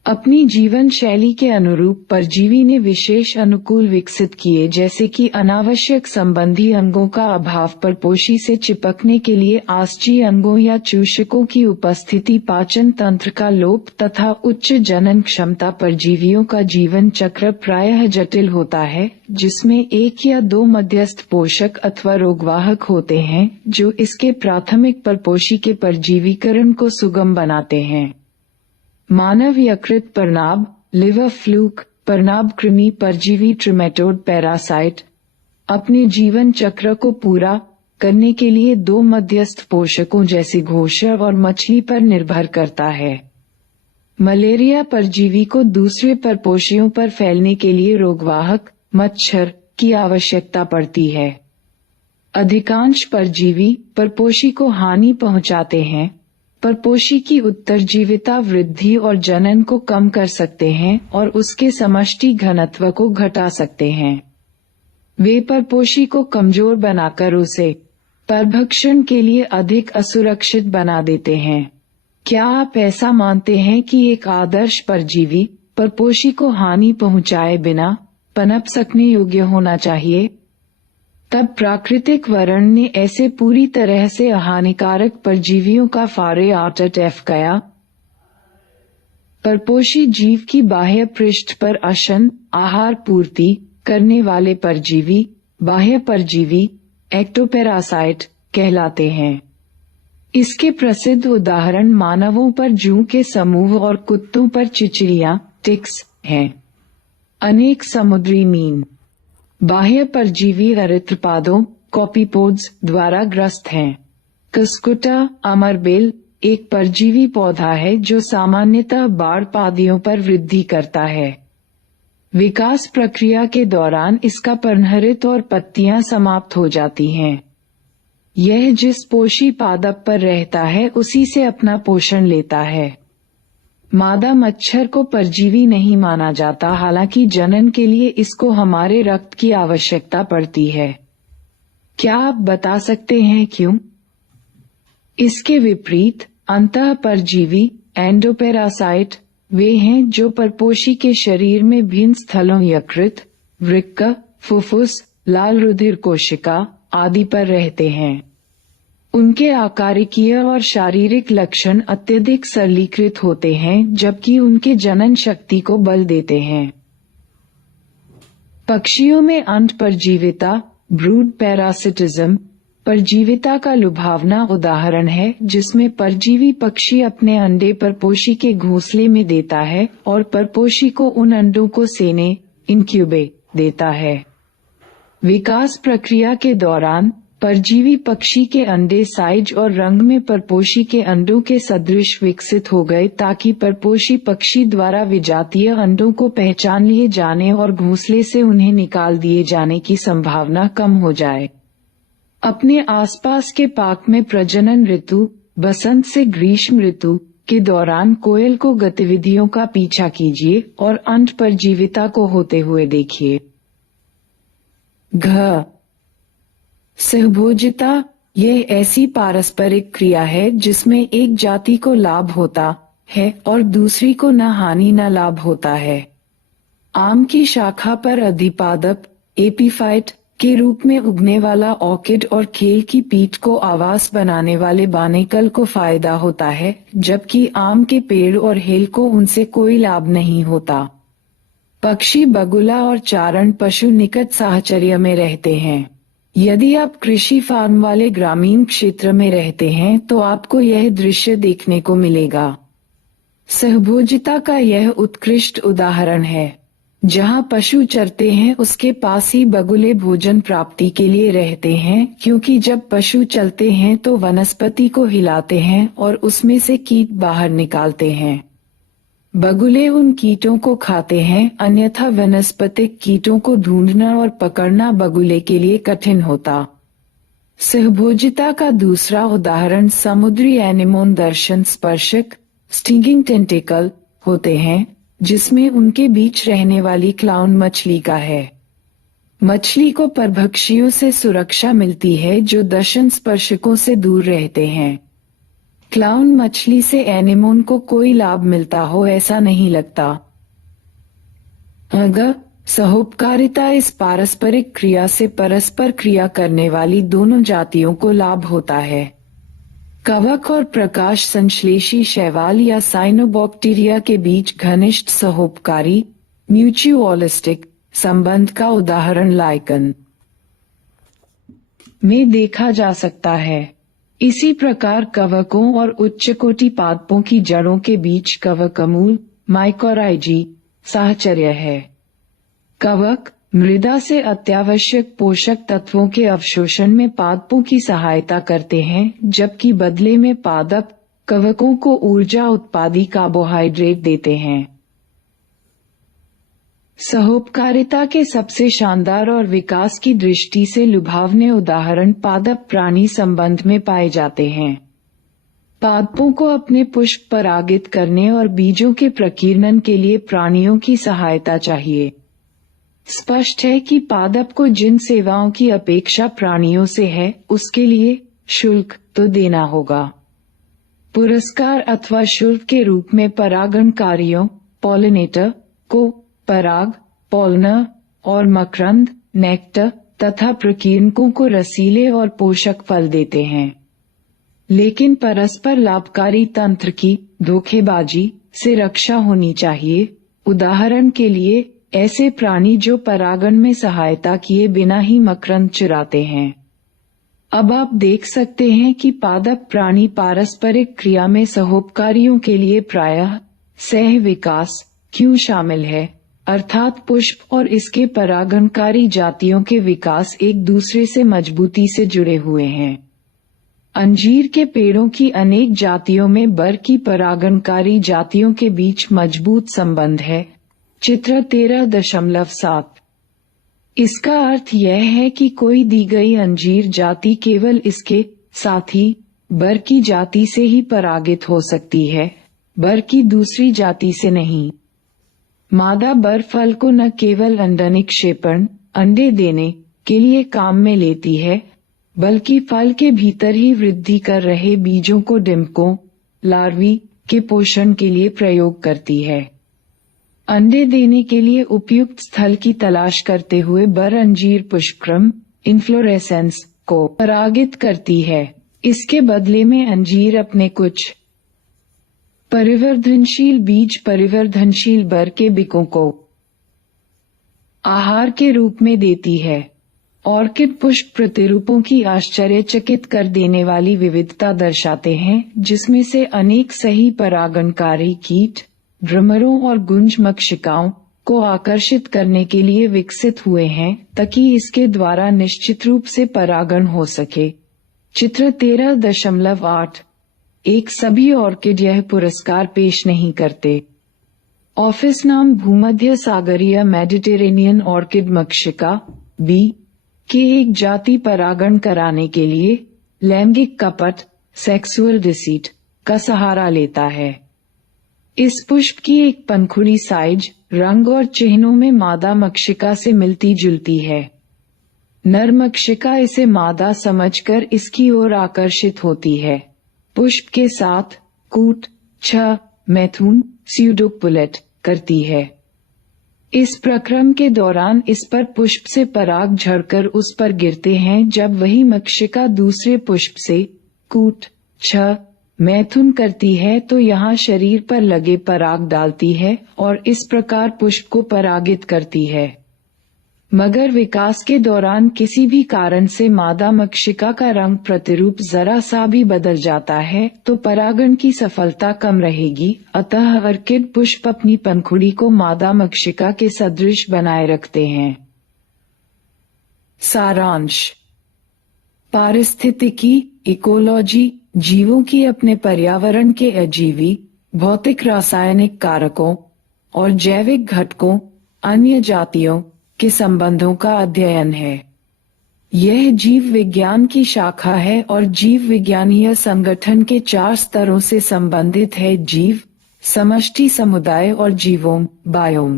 अपनी जीवन शैली के अनुरूप परजीवी ने विशेष अनुकूल विकसित किए, जैसे कि अनावश्यक संबंधी अंगों का अभाव, परपोषी से चिपकने के लिए आसजी अंगों या चूषकों की उपस्थिति, पाचन तंत्र का लोप तथा उच्च जनन क्षमता। परजीवियों का जीवन चक्र प्रायः जटिल होता है, जिसमें एक या दो मध्यस्थ पोषक अथवा रोगवाहक होते हैं, जो इसके प्राथमिक परपोषी के परजीवीकरण को सुगम बनाते हैं। मानव यकृत परनाभ, लिवर फ्लूक, परनाभ कृमि परजीवी ट्रिमेटोड पैरासाइट अपने जीवन चक्र को पूरा करने के लिए दो मध्यस्थ पोषकों जैसे घोषर और मछली पर निर्भर करता है। मलेरिया परजीवी को दूसरे परपोषियों पर फैलने के लिए रोगवाहक मच्छर की आवश्यकता पड़ती है। अधिकांश परजीवी परपोषी को हानि पहुंचाते हैं। परपोषी की उत्तरजीविता वृद्धि और जनन को कम कर सकते हैं और उसके समष्टि घनत्व को घटा सकते हैं। वे परपोषी को कमजोर बनाकर उसे परभक्षण के लिए अधिक असुरक्षित बना देते हैं। क्या आप ऐसा मानते हैं कि एक आदर्श परजीवी परपोषी को हानि पहुंचाए बिना पनप सकने योग्य होना चाहिए? तब प्राकृतिक वर्ण ने ऐसे पूरी तरह से हानिकारक परजीवियों का फारे आउट किया। परपोषी जीव की बाह्य पृष्ठ पर अशन आहार पूर्ति करने वाले परजीवी बाह्य परजीवी एक्टोपैरासाइट कहलाते हैं। इसके प्रसिद्ध उदाहरण मानवों पर जूं के समूह और कुत्तों पर चिचिड़ियां टिक्स हैं। अनेक समुद्री मीन बाह्य परजीवी अरिथ्रोपादों कॉपीपोड्स द्वारा ग्रस्त हैं। कस्कुटा अमरबेल एक परजीवी पौधा है जो सामान्यतः बाढ़ पादियों पर वृद्धि करता है। विकास प्रक्रिया के दौरान इसका पर्णहरित और पत्तियां समाप्त हो जाती हैं। यह जिस पोषी पादप पर रहता है उसी से अपना पोषण लेता है। मादा मच्छर को परजीवी नहीं माना जाता, हालांकि जनन के लिए इसको हमारे रक्त की आवश्यकता पड़ती है। क्या आप बता सकते हैं क्यों? इसके विपरीत अंतः परजीवी एंडोपैरासाइट वे हैं जो परपोषी के शरीर में भिन्न स्थलों यकृत, वृक्क, फुफ्फुस, लाल रुधिर कोशिका आदि पर रहते हैं। उनके आकारिकीय और शारीरिक लक्षण अत्यधिक सरलीकृत होते हैं, जबकि उनके जनन शक्ति को बल देते हैं। पक्षियों में अंड परजीविता ब्रूड पैरासिटिज्म परजीविता का लुभावना उदाहरण है, जिसमें परजीवी पक्षी अपने अंडे परपोषी के घोंसले में देता है और परपोषी को उन अंडों को सेने इनक्यूबे देता है। विकास प्रक्रिया के दौरान परजीवी पक्षी के अंडे साइज और रंग में परपोषी के अंडों के सदृश विकसित हो गए, ताकि परपोषी पक्षी द्वारा विजातीय अंडों को पहचान लिए जाने और घोंसले से उन्हें निकाल दिए जाने की संभावना कम हो जाए। अपने आसपास के पार्क में प्रजनन ऋतु बसंत से ग्रीष्म ऋतु के दौरान कोयल को गतिविधियों का पीछा कीजिए और अंड परजीविता को होते हुए देखिए। सहभोजिता यह ऐसी पारस्परिक क्रिया है जिसमें एक जाति को लाभ होता है और दूसरी को न हानि न लाभ होता है। आम की शाखा पर अधिपादप एपीफाइट के रूप में उगने वाला ऑर्किड और खेल की पीठ को आवास बनाने वाले बानेकल को फायदा होता है, जबकि आम के पेड़ और हेल को उनसे कोई लाभ नहीं होता। पक्षी, बगुला और चारण पशु निकट साहचर्य में रहते हैं। यदि आप कृषि फार्म वाले ग्रामीण क्षेत्र में रहते हैं तो आपको यह दृश्य देखने को मिलेगा। सहभोजिता का यह उत्कृष्ट उदाहरण है। जहां पशु चरते हैं उसके पास ही बगुले भोजन प्राप्ति के लिए रहते हैं, क्योंकि जब पशु चलते हैं तो वनस्पति को हिलाते हैं और उसमें से कीट बाहर निकालते हैं। बगुले उन कीटों को खाते हैं, अन्यथा वनस्पतिक कीटों को ढूंढना और पकड़ना बगुले के लिए कठिन होता। सहभोजिता का दूसरा उदाहरण समुद्री एनेमोन दर्शन स्पर्शक स्टिंगिंग टेंटिकल होते हैं, जिसमें उनके बीच रहने वाली क्लाउन मछली का है। मछली को परभक्षियों से सुरक्षा मिलती है जो दर्शन स्पर्शकों से दूर रहते हैं। क्लाउन मछली से एनेमोन को कोई लाभ मिलता हो ऐसा नहीं लगता। अगर सहोपकारिता, इस पारस्परिक क्रिया से परस्पर क्रिया करने वाली दोनों जातियों को लाभ होता है। कवक और प्रकाश संश्लेषी शैवाल या साइनोबैक्टीरिया के बीच घनिष्ठ सहोपकारी म्यूचुअलिस्टिक संबंध का उदाहरण लाइकन में देखा जा सकता है। इसी प्रकार कवकों और उच्चकोटि पादपों की जड़ों के बीच कवकमूल माइकोराइजी साहचर्य है। कवक मृदा से अत्यावश्यक पोषक तत्वों के अवशोषण में पादपों की सहायता करते हैं, जबकि बदले में पादप कवकों को ऊर्जा उत्पादी कार्बोहाइड्रेट देते हैं। सहोपकारिता के सबसे शानदार और विकास की दृष्टि से लुभावने उदाहरण पादप प्राणी संबंध में पाए जाते हैं। पादपों को अपने पुष्प परागित करने और बीजों के प्रकीर्णन के लिए प्राणियों की सहायता चाहिए। स्पष्ट है कि पादप को जिन सेवाओं की अपेक्षा प्राणियों से है, उसके लिए शुल्क तो देना होगा। पुरस्कार अथवा शुल्क के रूप में परागणकारियों पॉलिनेटर को पराग, पॉलिनर और मकरंद नेक्टर तथा प्रकीर्णकों को रसीले और पोषक फल देते हैं। लेकिन परस्पर लाभकारी तंत्र की धोखेबाजी से रक्षा होनी चाहिए। उदाहरण के लिए ऐसे प्राणी जो परागण में सहायता किए बिना ही मकरंद चुराते हैं। अब आप देख सकते हैं कि पादप प्राणी पारस्परिक क्रिया में सहोपकारियों के लिए प्रायः सह विकास क्यों शामिल है, अर्थात पुष्प और इसके परागणकारी जातियों के विकास एक दूसरे से मजबूती से जुड़े हुए हैं। अंजीर के पेड़ों की अनेक जातियों में बर की परागणकारी जातियों के बीच मजबूत संबंध है। चित्र 13.7। इसका अर्थ यह है कि कोई दी गई अंजीर जाति केवल इसके साथी बर की जाति से ही परागित हो सकती है, बर की दूसरी जाति से नहीं। मादा बर फल को न केवल अंडनिक्षेपण अंडे देने के लिए काम में लेती है, बल्कि फल के भीतर ही वृद्धि कर रहे बीजों को डिम्बकों लार्वी के पोषण के लिए प्रयोग करती है। अंडे देने के लिए उपयुक्त स्थल की तलाश करते हुए बर अंजीर पुष्पक्रम इन्फ्लोरेसेंस को परागित करती है। इसके बदले में अंजीर अपने कुछ परिवर्धनशील बीज परिवर्धनशील बर के बिकों को आहार के रूप में देती है। ऑर्किड पुष्प प्रतिरूपों की आश्चर्यचकित कर देने वाली विविधता दर्शाते हैं, जिसमें से अनेक सही परागणकारी कीट भ्रमरों और गुंज मक्षिकाओं को आकर्षित करने के लिए विकसित हुए हैं, ताकि इसके द्वारा निश्चित रूप से परागण हो सके। चित्र 13.8। एक सभी ऑर्किड यह पुरस्कार पेश नहीं करते। ऑफिस नाम भूमध्य सागरीय मेडिटेरेनियन ऑर्किड मक्षिका बी के एक जाति परागण कराने के लिए लैंगिक कपट सेक्सुअल डिसीट का सहारा लेता है। इस पुष्प की एक पंखुड़ी साइज, रंग और चिन्हों में मादा मक्षिका से मिलती जुलती है। नर मक्षिका इसे मादा समझकर इसकी ओर आकर्षित होती है। पुष्प के साथ कूट, छह, मैथुन, स्यूडोपुलेट करती है। इस प्रक्रम के दौरान इस पर पुष्प से पराग झड़कर उस पर गिरते हैं। जब वही मक्षिका दूसरे पुष्प से कूट मैथुन करती है तो यहाँ शरीर पर लगे पराग डालती है और इस प्रकार पुष्प को परागित करती है। मगर विकास के दौरान किसी भी कारण से मादा मक्षिका का रंग प्रतिरूप जरा सा भी बदल जाता है तो परागण की सफलता कम रहेगी। अतः अर्किड पुष्प अपनी पंखुड़ी को मादा मक्षिका के सदृश बनाए रखते हैं। सारांश। पारिस्थितिकी इकोलॉजी जीवों की अपने पर्यावरण के अजीवी, भौतिक रासायनिक कारकों और जैविक घटकों, अन्य जातियों के संबंधों का अध्ययन है। यह जीव विज्ञान की शाखा है और जीव विज्ञानीय संगठन के 4 स्तरों से संबंधित है: जीव, समष्टि, समुदाय और जीवोम बायोम।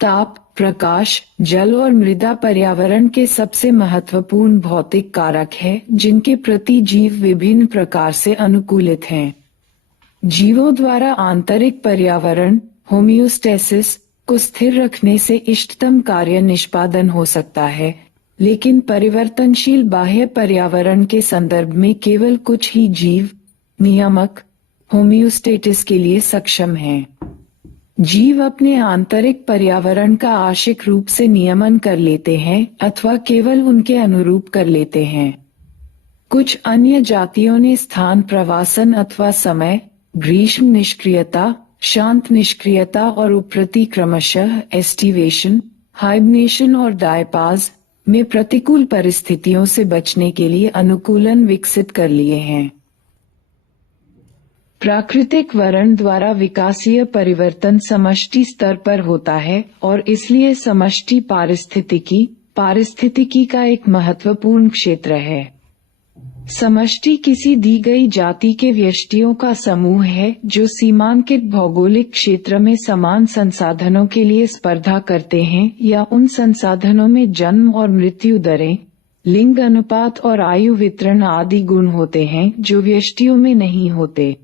ताप, प्रकाश, जल और मृदा पर्यावरण के सबसे महत्वपूर्ण भौतिक कारक हैं जिनके प्रति जीव विभिन्न प्रकार से अनुकूलित हैं। जीवों द्वारा आंतरिक पर्यावरण होमियोस्टेसिस को स्थिर रखने से इष्टतम कार्य निष्पादन हो सकता है, लेकिन परिवर्तनशील बाह्य पर्यावरण के संदर्भ में केवल कुछ ही जीव नियामक होमियोस्टेटिस के लिए सक्षम हैं। जीव अपने आंतरिक पर्यावरण का आंशिक रूप से नियमन कर लेते हैं अथवा केवल उनके अनुरूप कर लेते हैं। कुछ अन्य जातियों ने स्थान प्रवासन अथवा समय, ग्रीष्म निष्क्रियता, शांत निष्क्रियता और उपरति क्रमशः एस्टिवेशन, हाइबरनेशन और डायपाज में प्रतिकूल परिस्थितियों से बचने के लिए अनुकूलन विकसित कर लिए हैं। प्राकृतिक वर्ण द्वारा विकासीय परिवर्तन समष्टि स्तर पर होता है और इसलिए समष्टि पारिस्थितिकी का एक महत्वपूर्ण क्षेत्र है। समष्टि किसी दी गई जाति के व्यष्टियों का समूह है जो सीमांकित भौगोलिक क्षेत्र में समान संसाधनों के लिए स्पर्धा करते हैं या उन संसाधनों में जन्म और मृत्यु दरें, लिंग अनुपात और आयु वितरण आदि गुण होते हैं जो व्यष्टियों में नहीं होते।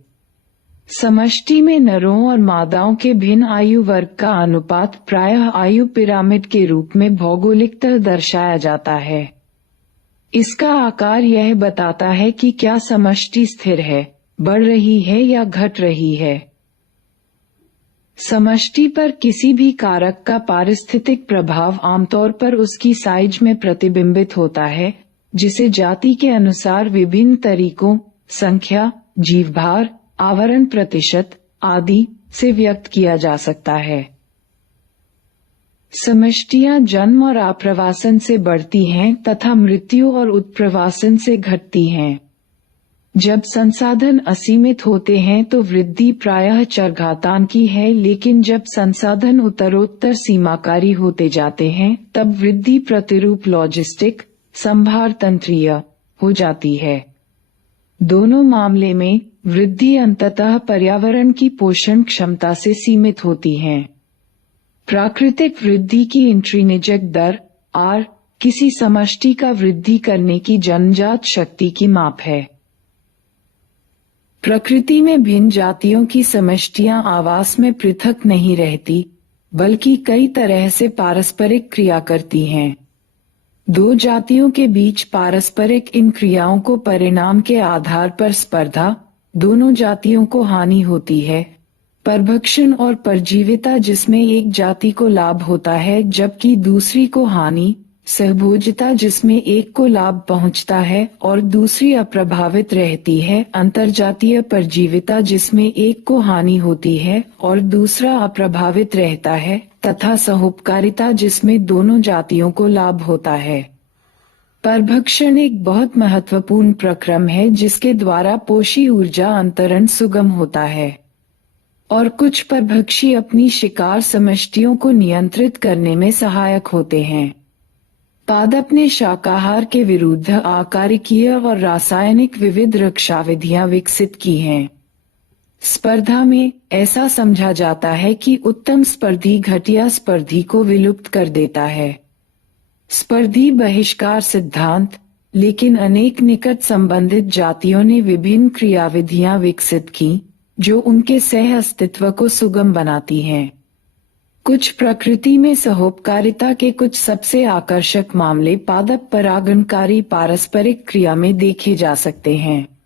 समष्टि में नरों और मादाओं के भिन्न आयु वर्ग का अनुपात प्रायः आयु पिरामिड के रूप में भौगोलिकतः दर्शाया जाता है। इसका आकार यह बताता है कि क्या समष्टि स्थिर है, बढ़ रही है या घट रही है। समष्टि पर किसी भी कारक का पारिस्थितिक प्रभाव आमतौर पर उसकी साइज में प्रतिबिंबित होता है, जिसे जाति के अनुसार विभिन्न तरीकों, संख्या, जीवभार, आवरण प्रतिशत आदि से व्यक्त किया जा सकता है। समष्टियां जन्म और आप्रवासन से बढ़ती हैं तथा मृत्यु और उत्प्रवासन से घटती हैं। जब संसाधन असीमित होते हैं तो वृद्धि प्रायः चरघातांकी है, लेकिन जब संसाधन उत्तरोत्तर सीमाकारी होते जाते हैं तब वृद्धि प्रतिरूप लॉजिस्टिक संभार तंत्रीय हो जाती है। दोनों मामले में वृद्धि अंततः पर्यावरण की पोषण क्षमता से सीमित होती है। प्राकृतिक वृद्धि की इंट्रिनिजिक दर R किसी समष्टि का वृद्धि करने की जन्मजात शक्ति की माप है। प्रकृति में भिन्न जातियों की समष्टियां आवास में पृथक नहीं रहती, बल्कि कई तरह से पारस्परिक क्रिया करती हैं। दो जातियों के बीच पारस्परिक इन क्रियाओं को परिणाम के आधार पर स्पर्धा, दोनों जातियों को हानि होती है, परभक्षण और परजीविता जिसमें एक जाति को लाभ होता है जबकि दूसरी को हानि, सहभोजिता जिसमें एक को लाभ पहुंचता है और दूसरी अप्रभावित रहती है, अंतरजातीय परजीविता जिसमें एक को हानि होती है और दूसरा अप्रभावित रहता है, तथा सहोपकारिता जिसमें दोनों जातियों को लाभ होता है। परभक्षण एक बहुत महत्वपूर्ण प्रक्रम है जिसके द्वारा पोषी ऊर्जा अंतरण सुगम होता है और कुछ परभक्षी अपनी शिकार समष्टियों को नियंत्रित करने में सहायक होते हैं। पादप ने शाकाहार के विरुद्ध आकारिकीय और रासायनिक विविध रक्षा विधियां विकसित की हैं। स्पर्धा में ऐसा समझा जाता है कि उत्तम स्पर्धी घटिया स्पर्धी को विलुप्त कर देता है। स्पर्धी बहिष्कार सिद्धांत, लेकिन अनेक निकट संबंधित जातियों ने विभिन्न क्रियाविधियां विकसित की जो उनके सह अस्तित्व को सुगम बनाती हैं। कुछ प्रकृति में सहोपकारिता के कुछ सबसे आकर्षक मामले पादप परागणकारी पारस्परिक क्रिया में देखे जा सकते हैं।